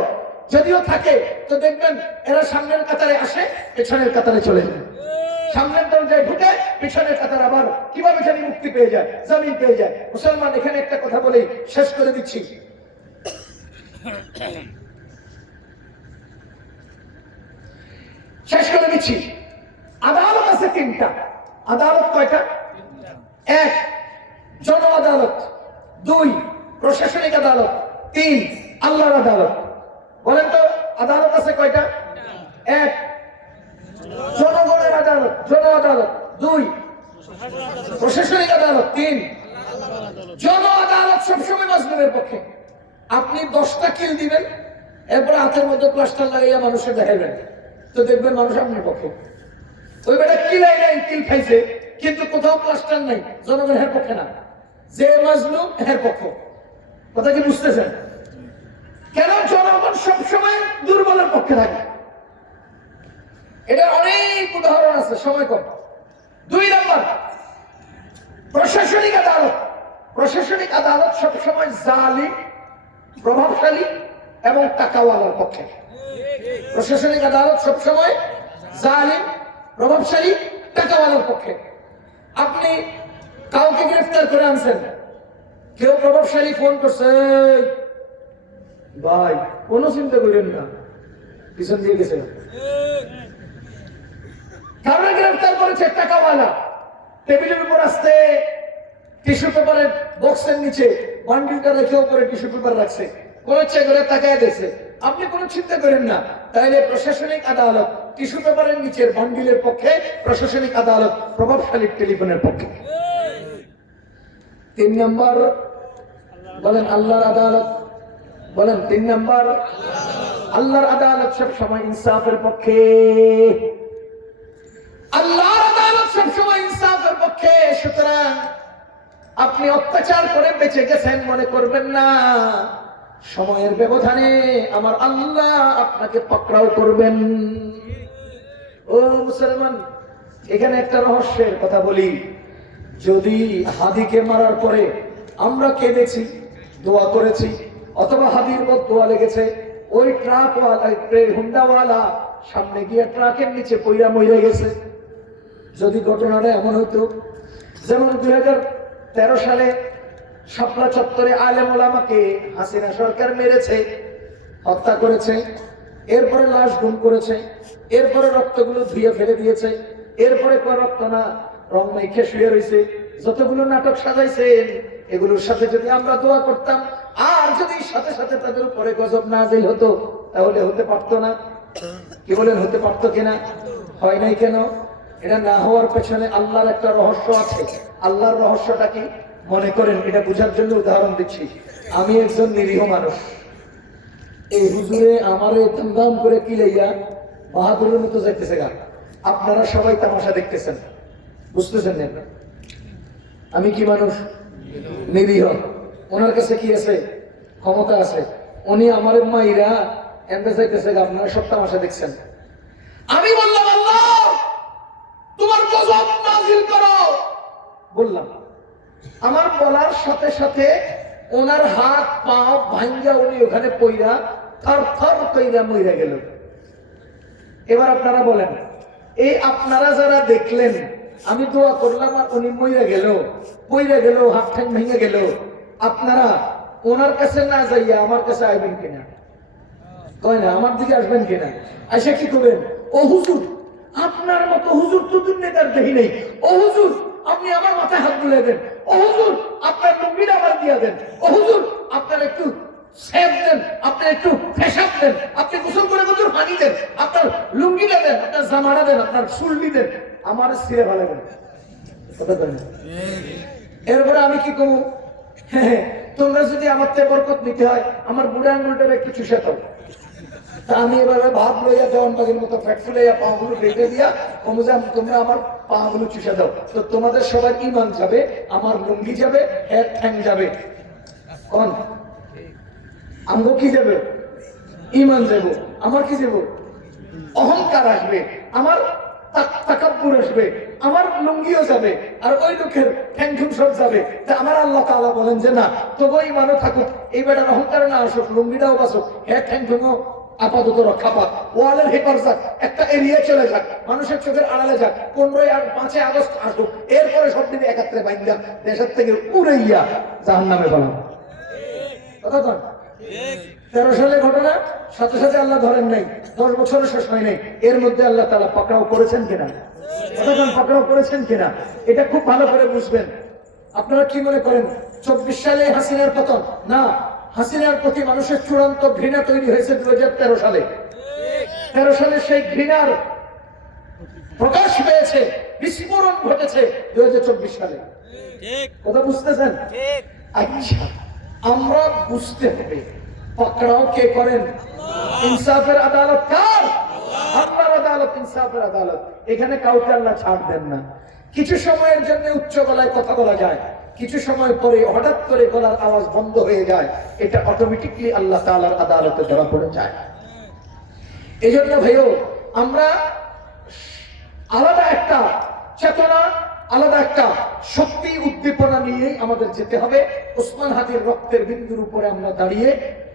যদিও থাকে তো দেখবেন এরা সামনের কাতারে আসে, পেছনের কাতারে চলে যায়, সামনের দরজায় ঢুকে পিছনের কাতার আবার কিভাবে জানি মুক্তি পেয়ে যায়, জমিন পেয়ে যায়। মুসলমান, এখানে একটা কথা বলে শেষ করে দিচ্ছি। আদালত আছে 3টা। আদালত কয়টা? 1 জন আদালত, 2 প্রশাসনিক আদালত, 3 আল্লাহর আদালত। বলেন তো আদালত আছে কয়টা? 1 জনগণের আদালত, জন আদালত, 2 প্রশাসনিক আদালত, 3 জন আদালত। সবসময় মাজলুমের পক্ষে। আপনি 10টা কিল দিবেন, এরপর হাতের মধ্যে প্লাস্টার লাগাইয়া মানুষের দেখাবেন, তো দেখবেন মানুষ আপনার পক্ষে। ওই বেটা কিলাই নাই, কিল খাইছে, কিন্তু কোথাও প্লাস্টার নাই, জনগণের পক্ষে না। যে মাজলুম এর পক্ষ। কথা কি বুঝতেছেন? কেন জনগণ সবসময় দুর্বলের পক্ষে থাকে? এটা অনেক উদাহরণ আছে, সময় কম। 2 নম্বর, প্রশাসনিক আদালত। প্রশাসনিক আদালত সবসময় জালিম, প্রভাবশালী এবং টাকাওয়ালার পক্ষে। প্রশাসনিক আদালত সবসময় জালিম, প্রভাবশালী, টাকাওয়ালার পক্ষে। আপনি কাউকে গ্রেফতার করে আনছেন, কেউ প্রভাবশালী ফোন করছে, ভাই কোনো চিন্তা করেন না, পিছন দিয়ে গেছে। কারণে গ্রেফতার করেছে টাকাওয়ালা, টেবিলের উপর আসতে টিস্যু পেপারের বক্সের নিচে বান্ডিলটা রেখে উপরে টিস্যু পেপার রাখছে, কোন ইচ্ছে করে তাকায় দিয়েছে, আপনি কোনো চিন্তা করেন না। তাইলে প্রশাসনিক আদালত টিস্যু পেপারের নিচের বান্ডিলের পক্ষে, প্রশাসনিক আদালত প্রভাবশালী টেলিফোনের পক্ষে। 3 নম্বর বলেন আল্লাহর আদালত। বলেন 3 নম্বর, আল্লাহর আদালত সব সময় ইনসাফের পক্ষে। আল্লাহর আদালত সব সময় ইনসাফের পক্ষে। সুতরাং আপনি অত্যাচার করে বেঁচে গেছেন মনে করবেন না, সময়ের ব্যবধানে আমার আল্লাহ আপনাকে পাকড়াও করবেন। ও মুসলমান, এখানে একটা রহস্যের কথা বলি। যদি হাদিকে মারার পরে আমরা কেঁদেছি, দোয়া করেছি, অথবা হাদির দোয়া লেগেছে, ওই ট্রাকওয়ালা, হুন্ডাওয়ালা সামনে গিয়ে ট্রাকের নিচে পইরা মরে গেছে, যদি ঘটনাটা এমন হতো যেমন 2013 সালে শাপলা চত্বরে আলেম ওলামাকে হাসিনা সরকার মেরেছে, হত্যা করেছে, এরপরে লাশ গুম করেছে, এরপরে রক্তগুলো ধুয়ে ফেলে দিয়েছে, এরপরে রক্ত না রং মেখে শুয়ে রয়েছে, যতগুলো নাটক সাজাইছে, এগুলোর সাথে যদি আমরা দোয়া করতাম আর যদি সাথে সাথে তাদের উপরে গজব নাজিল হতো, তাহলে হতে পারতো না? কি বলেন, হতে পারতো কিনা? হয় নাই কেন? এটা না হওয়ার পেছনে আল্লাহর একটা রহস্য আছে। আল্লাহর রহস্যটা কি মনে করেন? এটা বোঝার জন্য উদাহরণ দিচ্ছি। আমি একজন নিরীহ মানুষ, এই হুজুরে আমারে দাম করে কি লইয়া বাহাদুরের মতো যাইতেছে গা, আপনারা সবাই তামাশা দেখতেছেন, বুঝতেছেন না? আমি কি মানুষ? নিরীহ। ওনার কাছে কি আছে? ক্ষমতা আছে। উনি আমার মাইরা এমনি যাইতেছে গা, আপনারা সব তামাশা দেখছেন। আমি বললাম আল্লাহ তোমার গজব নাজিল করো, বললাম। আমার বলার সাথে সাথে ওনার হাত পা ভাঙ্গা উনি ওখানে পইরা থর থর কইরা মইরা গেল। এবার আপনারা বলেন, এই আপনারা যারা দেখলেন আমি দোয়া করলাম আর উনি মইরা গেল, পইরা গেল, হাত ঠ্যাং ভেঙে গেল, আপনারা ওনার কাছে না যাইয়া আমার কাছে আসবেন কিনা? কয় না, আমার দিকে আসবেন কিনা? আইসা কি করবেন? ও হুজুর, আপনার মতো হুজুর তো দুনিয়ার দেখি নেই। ও হুজুর, আপনি আমার মাথায় হাত তুলে দেন। ও হুজুর, আপনার লুঙ্গিটা আমার দিয়ে দেন। ও হুজুর, আপনার একটু সেব দেন, আপনি একটু ফেসাব দেন, আপনি গোসল করে গোসল পানি দেন, আপনার লুঙ্গিটা দেন, আপনার জামাটা দেন, আপনার চুল্লি দেন, আমার ছিঁড়ে ভালো দেন। এরপরে আমি কি করবো? হ্যাঁ, তোমরা যদি আমার থেকে বরকত নিতে হয় আমার বুড়া আঙুলটা একটু চুষে দাও। তা আমি এভাবে ভাব লইয়া দেওয়ান বাগের মতো ফ্যাট ফুলাইয়া পাগুলো বেঁধে দিয়া অনুযায়ী তোমরা আমার পাগুলো চুষে দাও, তো তোমাদের সবার ইমান যাবে, আমার লুঙ্গি যাবে, হেড ঠ্যাং যাবে। কোন আমগো কি যাবে? ইমান যাব। আমার কি যাব? অহংকার আসবে, আমার তাকাব্বুর আসবে, আমার লুঙ্গিও যাবে, আর ওই লোকের ঠ্যাং ঠুং সব যাবে। তা আমার আল্লাহ তাআলা বলেন যে না, তবু ইমানও থাকুক, এই বেটার অহংকার না আসুক, লুঙ্গিটাও বাসুক, হেড ঠ্যাং ঠুংও আপাতত রক্ষা পাক, ওয়ালের হেপার যাক, একটা এরিয়া চলে যাক, মানুষের চোখের আড়ালে যাক, 5ই আগস্ট আসুক, এরপরে সব দিন একাত্রে বাইন্দা দেশের থেকে উড়াইয়া জাহান্নামে বানাবো। কথা কন? 13 সালে ঘটনা, সাথে সাথে আল্লাহ ধরেন নাই, 10 বছরও শেষ হয় নাই, এর মধ্যে আল্লাহ তাআলা পাকড়াও করেছেন কিনা? কতক্ষণ পাকড়াও করেছেন কিনা এটা খুব ভালো করে বুঝবেন। আপনারা কি মনে করেন 24 সালে হাসিনার পতন? না, হাসিনার প্রতি মানুষের চূড়ান্ত ঘৃণা তৈরি হয়েছে 2013 সালে। 13 সালে সেই ঘৃণার প্রকাশ পেয়েছে, বিস্ফোরণ ঘটেছে 2024 সালে। কথা বুঝতেছেন? আচ্ছা, আমরা বুঝতে হবে পাকড়াও কে করেন? ইনসাফের আদালত কার? আল্লাহর আদালত, ইনসাফের আদালত। এখানে কাউকে আল্লাহ ছাড় দেন না। কিছু সময়ের জন্য উচ্চ গলায় কথা বলা যায়, কিছু সময় পরে হঠাৎ করে গলার আওয়াজ বন্ধ হয়ে যায়, এটা অটোমেটিকলি আল্লাহ তাআলার আদালতে ধরা পড়ে যায়। এই জন্য ভাইও আমরা আলাদা একটা চেতনা, আলাদা একটা শক্তি উদ্দীপনা নিয়েই আমাদের যেতে হবে। ওসমান হাদির রক্তের বিন্দুর উপরে আমরা দাঁড়িয়ে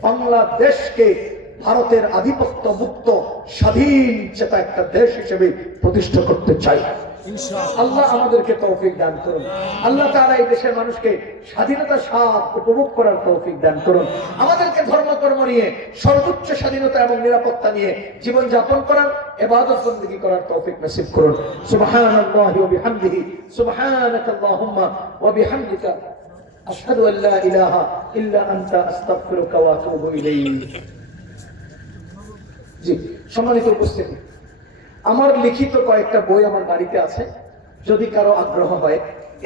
বাংলাদেশকে ভারতের আধিপত্য মুক্ত স্বাধীন চেতা একটা দেশ হিসেবে প্রতিষ্ঠা করতে চাই। আল্লাহ আমাদেরকে তৌফিক দান করুন। আল্লাহ তাআলা এই দেশের মানুষকে স্বাধীনতার স্বাদ উপভোগ করার তৌফিক দান করুন। আমাদেরকে ধর্মকর্ম নিয়ে সর্বোচ্চ স্বাধীনতা এবং নিরাপত্তা নিয়ে জীবন যাপন করার, ইবাদত বندگی করার তৌফিক নসিব করুন। সুবহানাল্লাহি ওয়া বিহামদিহি, সুবহানাকাল্লাহুম্মা ওয়া বিহামদিকা, আশহাদু আল লা ইলাহা ইল্লা আনতা, আস্তাগফিরুকা ওয়া আতুবু ইলাইক। জি, সম্মানিত উপস্থিতি, আমার লিখিত কয়েকটা বই আমার বাড়িতে আছে, যদি কারো আগ্রহ হয়।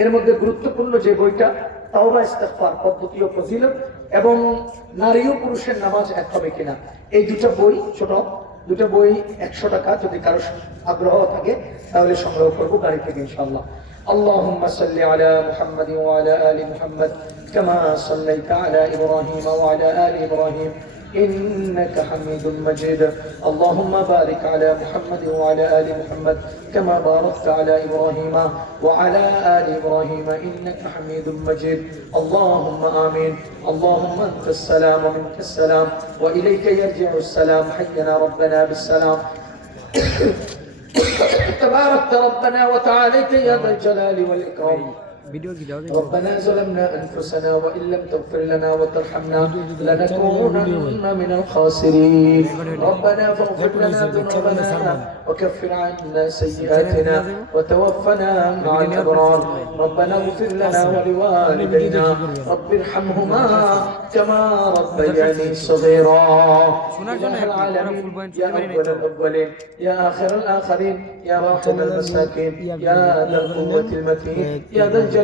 এর মধ্যে গুরুত্বপূর্ণ যে বইটা তাওবা ইস্তিগফার পদ্ধতি ও ফজিলত এবং নারী ও পুরুষের নামাজ এক হবে কিনা, এই দুটো বই, ছোট দুটো বই 100 টাকা, যদি কারো আগ্রহ থাকে তাহলে সংগ্রহ করব বাড়ি থেকে ইনশাআল্লাহ। اللهم صل على محمد وعلى آل محمد كما صليت على إبراهيم وعلى آل إبراهيم إنك حميد مجيد. اللهم بارك على محمد وعلى آل محمد كما باركت على إبراهيم وعلى آل إبراهيم إنك حميد مجيد. اللهم آمين. اللهم أنت السلام ومنك السلام وإليك يرجع السلام. حينا ربنا بالسلام. تباركت ربنا وتعاليت يا ذا الجلال والإكرام. ربنا ظلمنا أنفسنا وإن لم تغفر لنا وترحمنا لنكونن من الخاسرين. ربنا فاغفر لنا ذنوبنا وكفر عنا سيئاتنا وتوفنا مع الأبرار. ربنا اغفر لنا ولوالدينا رب ارحمهما كما ربياني صغيرا. إله العالمين يا أول الأولين يا آخر الآخرين يا راحم المساكين يا ذا القوة المتين يا ذا الجلال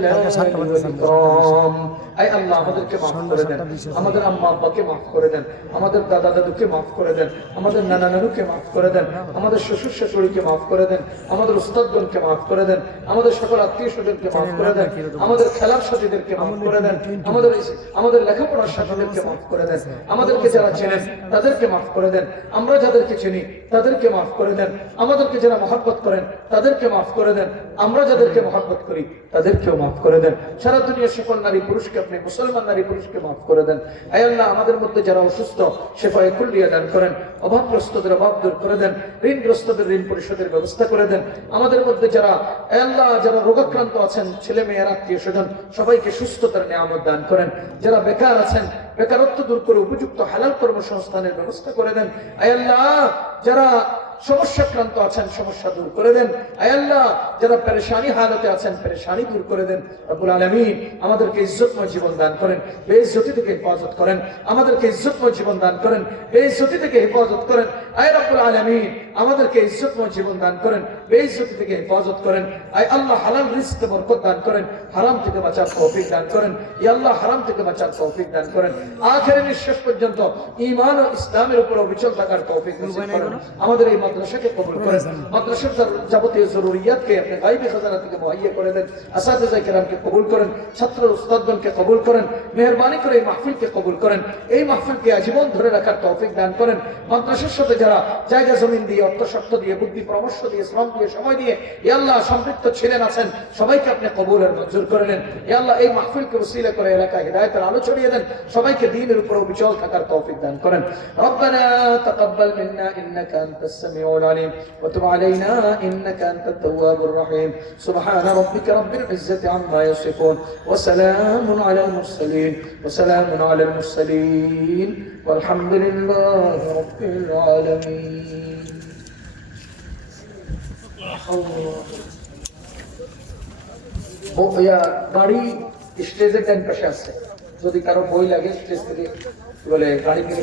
والإكرام. আয় আল্লাহ, আমাদেরকে মাফ করে দেন, আমাদের আম্মা আব্বাকে মাফ করে দেন, আমাদের দাদা দাদুকে মাফ করে দেন, আমাদের নানা নানুকে মাফ করে দেন, আমাদের শ্বশুর শাশুড়িকে মাফ করে দেন, আমাদের উস্তাদগণকে মাফ করে দেন, আমাদের সকল আত্মীয় স্বজনকে মাফ করে দেন, আমাদের খেলার সাথীদেরকে মাফ করে দেন, আমাদের লেখাপড়ার সাথীদেরকে মাফ করে দেন, আমাদেরকে যারা চেনেন তাদেরকে মাফ করে দেন, আমরা যাদেরকে চিনি তাদেরকে মাফ করে দেন, আমাদেরকে যারা মহব্বত করেন তাদেরকে মাফ করে দেন, আমরা যাদেরকে মহব্বত করি তাদেরকেও মাফ করে দেন। সারা দুনিয়ার সকল নারী পুরুষকে, আপনি মুসলমান নারী পুরুষকে মাফ করে দেন। আয় আল্লাহ, আমাদের মধ্যে যারা অসুস্থ শেফায়ে কুল্লিয়া দান করেন, অভাবগ্রস্তদের অভাব দূর করে দেন, ঋণগ্রস্তদের ঋণ পরিশোধের ব্যবস্থা করে দেন। আমাদের মধ্যে যারা আয় আল্লাহ যারা রোগাক্রান্ত আছেন, ছেলে মেয়ের আত্মীয় স্বজন, সবাইকে সুস্থতার নিয়ামত দান করেন। যারা বেকার আছেন, বেকারত্ব দূর করে উপযুক্ত হালাল কর্মসংস্থানের ব্যবস্থা করে দেন। আয় আল্লাহ, যারা সমস্যাক্রান্ত আছেন, সমস্যা দূর করে দেন। আয় আল্লাহ, যারা পেরেশানি হালতে আছেন, পেরেশানি দূর করে দেন। রব্বুল আলামিন, আমাদেরকে ইজ্জতময় জীবন দান করেন, বেইজ্জতি থেকে হেফাজত করেন। আমাদেরকে ইজ্জতময় জীবন দান করেন, বেইজ্জতি থেকে হেফাজত করেন। আয় রব্বুল আলামিন, আমাদেরকে ইজ্জতময় জীবন দান করেন, বেইজ্জতি থেকে হেফাজত করেন। আয় আল্লাহ, হালাল রিজকে বরকত দান করেন, হারাম থেকে বাঁচার তৌফিক দান করেন। ইয়া আল্লাহ, হারাম থেকে বাঁচার তৌফিক দান করেন। আখিরের নিঃশ্বাস পর্যন্ত ঈমান ও ইসলামের উপর অবিচল থাকার তৌফিক নসিব করেন। আমাদের এই মাদ্রাসাকে কবুল করেন, মাদ্রাসার যাবতীয় জরুরিয়াতকে আপনি গায়বী খাজানা থেকে মুহাইয়া করে দেন। আসাতিজা কিরামকে কবুল করেন, ছাত্র উস্তাদগণকে কবুল করেন। মেহেরবানি করে এই মাহফিলকে কবুল করেন, এই মাহফিলকে আজীবন ধরে রাখার তৌফিক দান করেন। মাদ্রাসার সাথে যারা জায়গা জমিন দিয়ে, অর্থ শর্ত দিয়ে, বুদ্ধি পরামর্শ দিয়ে, শ্রম দিয়ে, সময় দিয়ে ইয়া আল্লাহ সম্পৃক্ত ছিলেন আছেন, সবাইকে আপনি কবুল আর মঞ্জুর করে নেন। ইয়া আল্লাহ, এই মাহফিলকে ওসিলা করে এলাকায় হিদায়াতের আলো ছড়িয়ে দেন, সবাইকে দ্বীনের উপর অবিচল থাকার তৌফিক দান করেন। রব্বানা তাকাব্বাল মিন্না ইন্নাকা আনতাস সামিউল আলিম ওয়া তুব আলাইনা ইন্নাকা আনতাত তাওয়াবুর রহিম। সুবহানা রাব্বিকা রাব্বিল ইজ্জাতি আম্মা ইয়াসিফুন ওয়া সালামুন আলাল মুরসালিন ওয়া সালামুন আলাল মুরসালিন ওয়ালহামদুলিল্লাহি রাব্বিল আলামিন। গাড়ি স্টেজের ডান পাশে আছে, যদি কারো বই লাগে স্টেজ থেকে বলে গাড়ি থেকে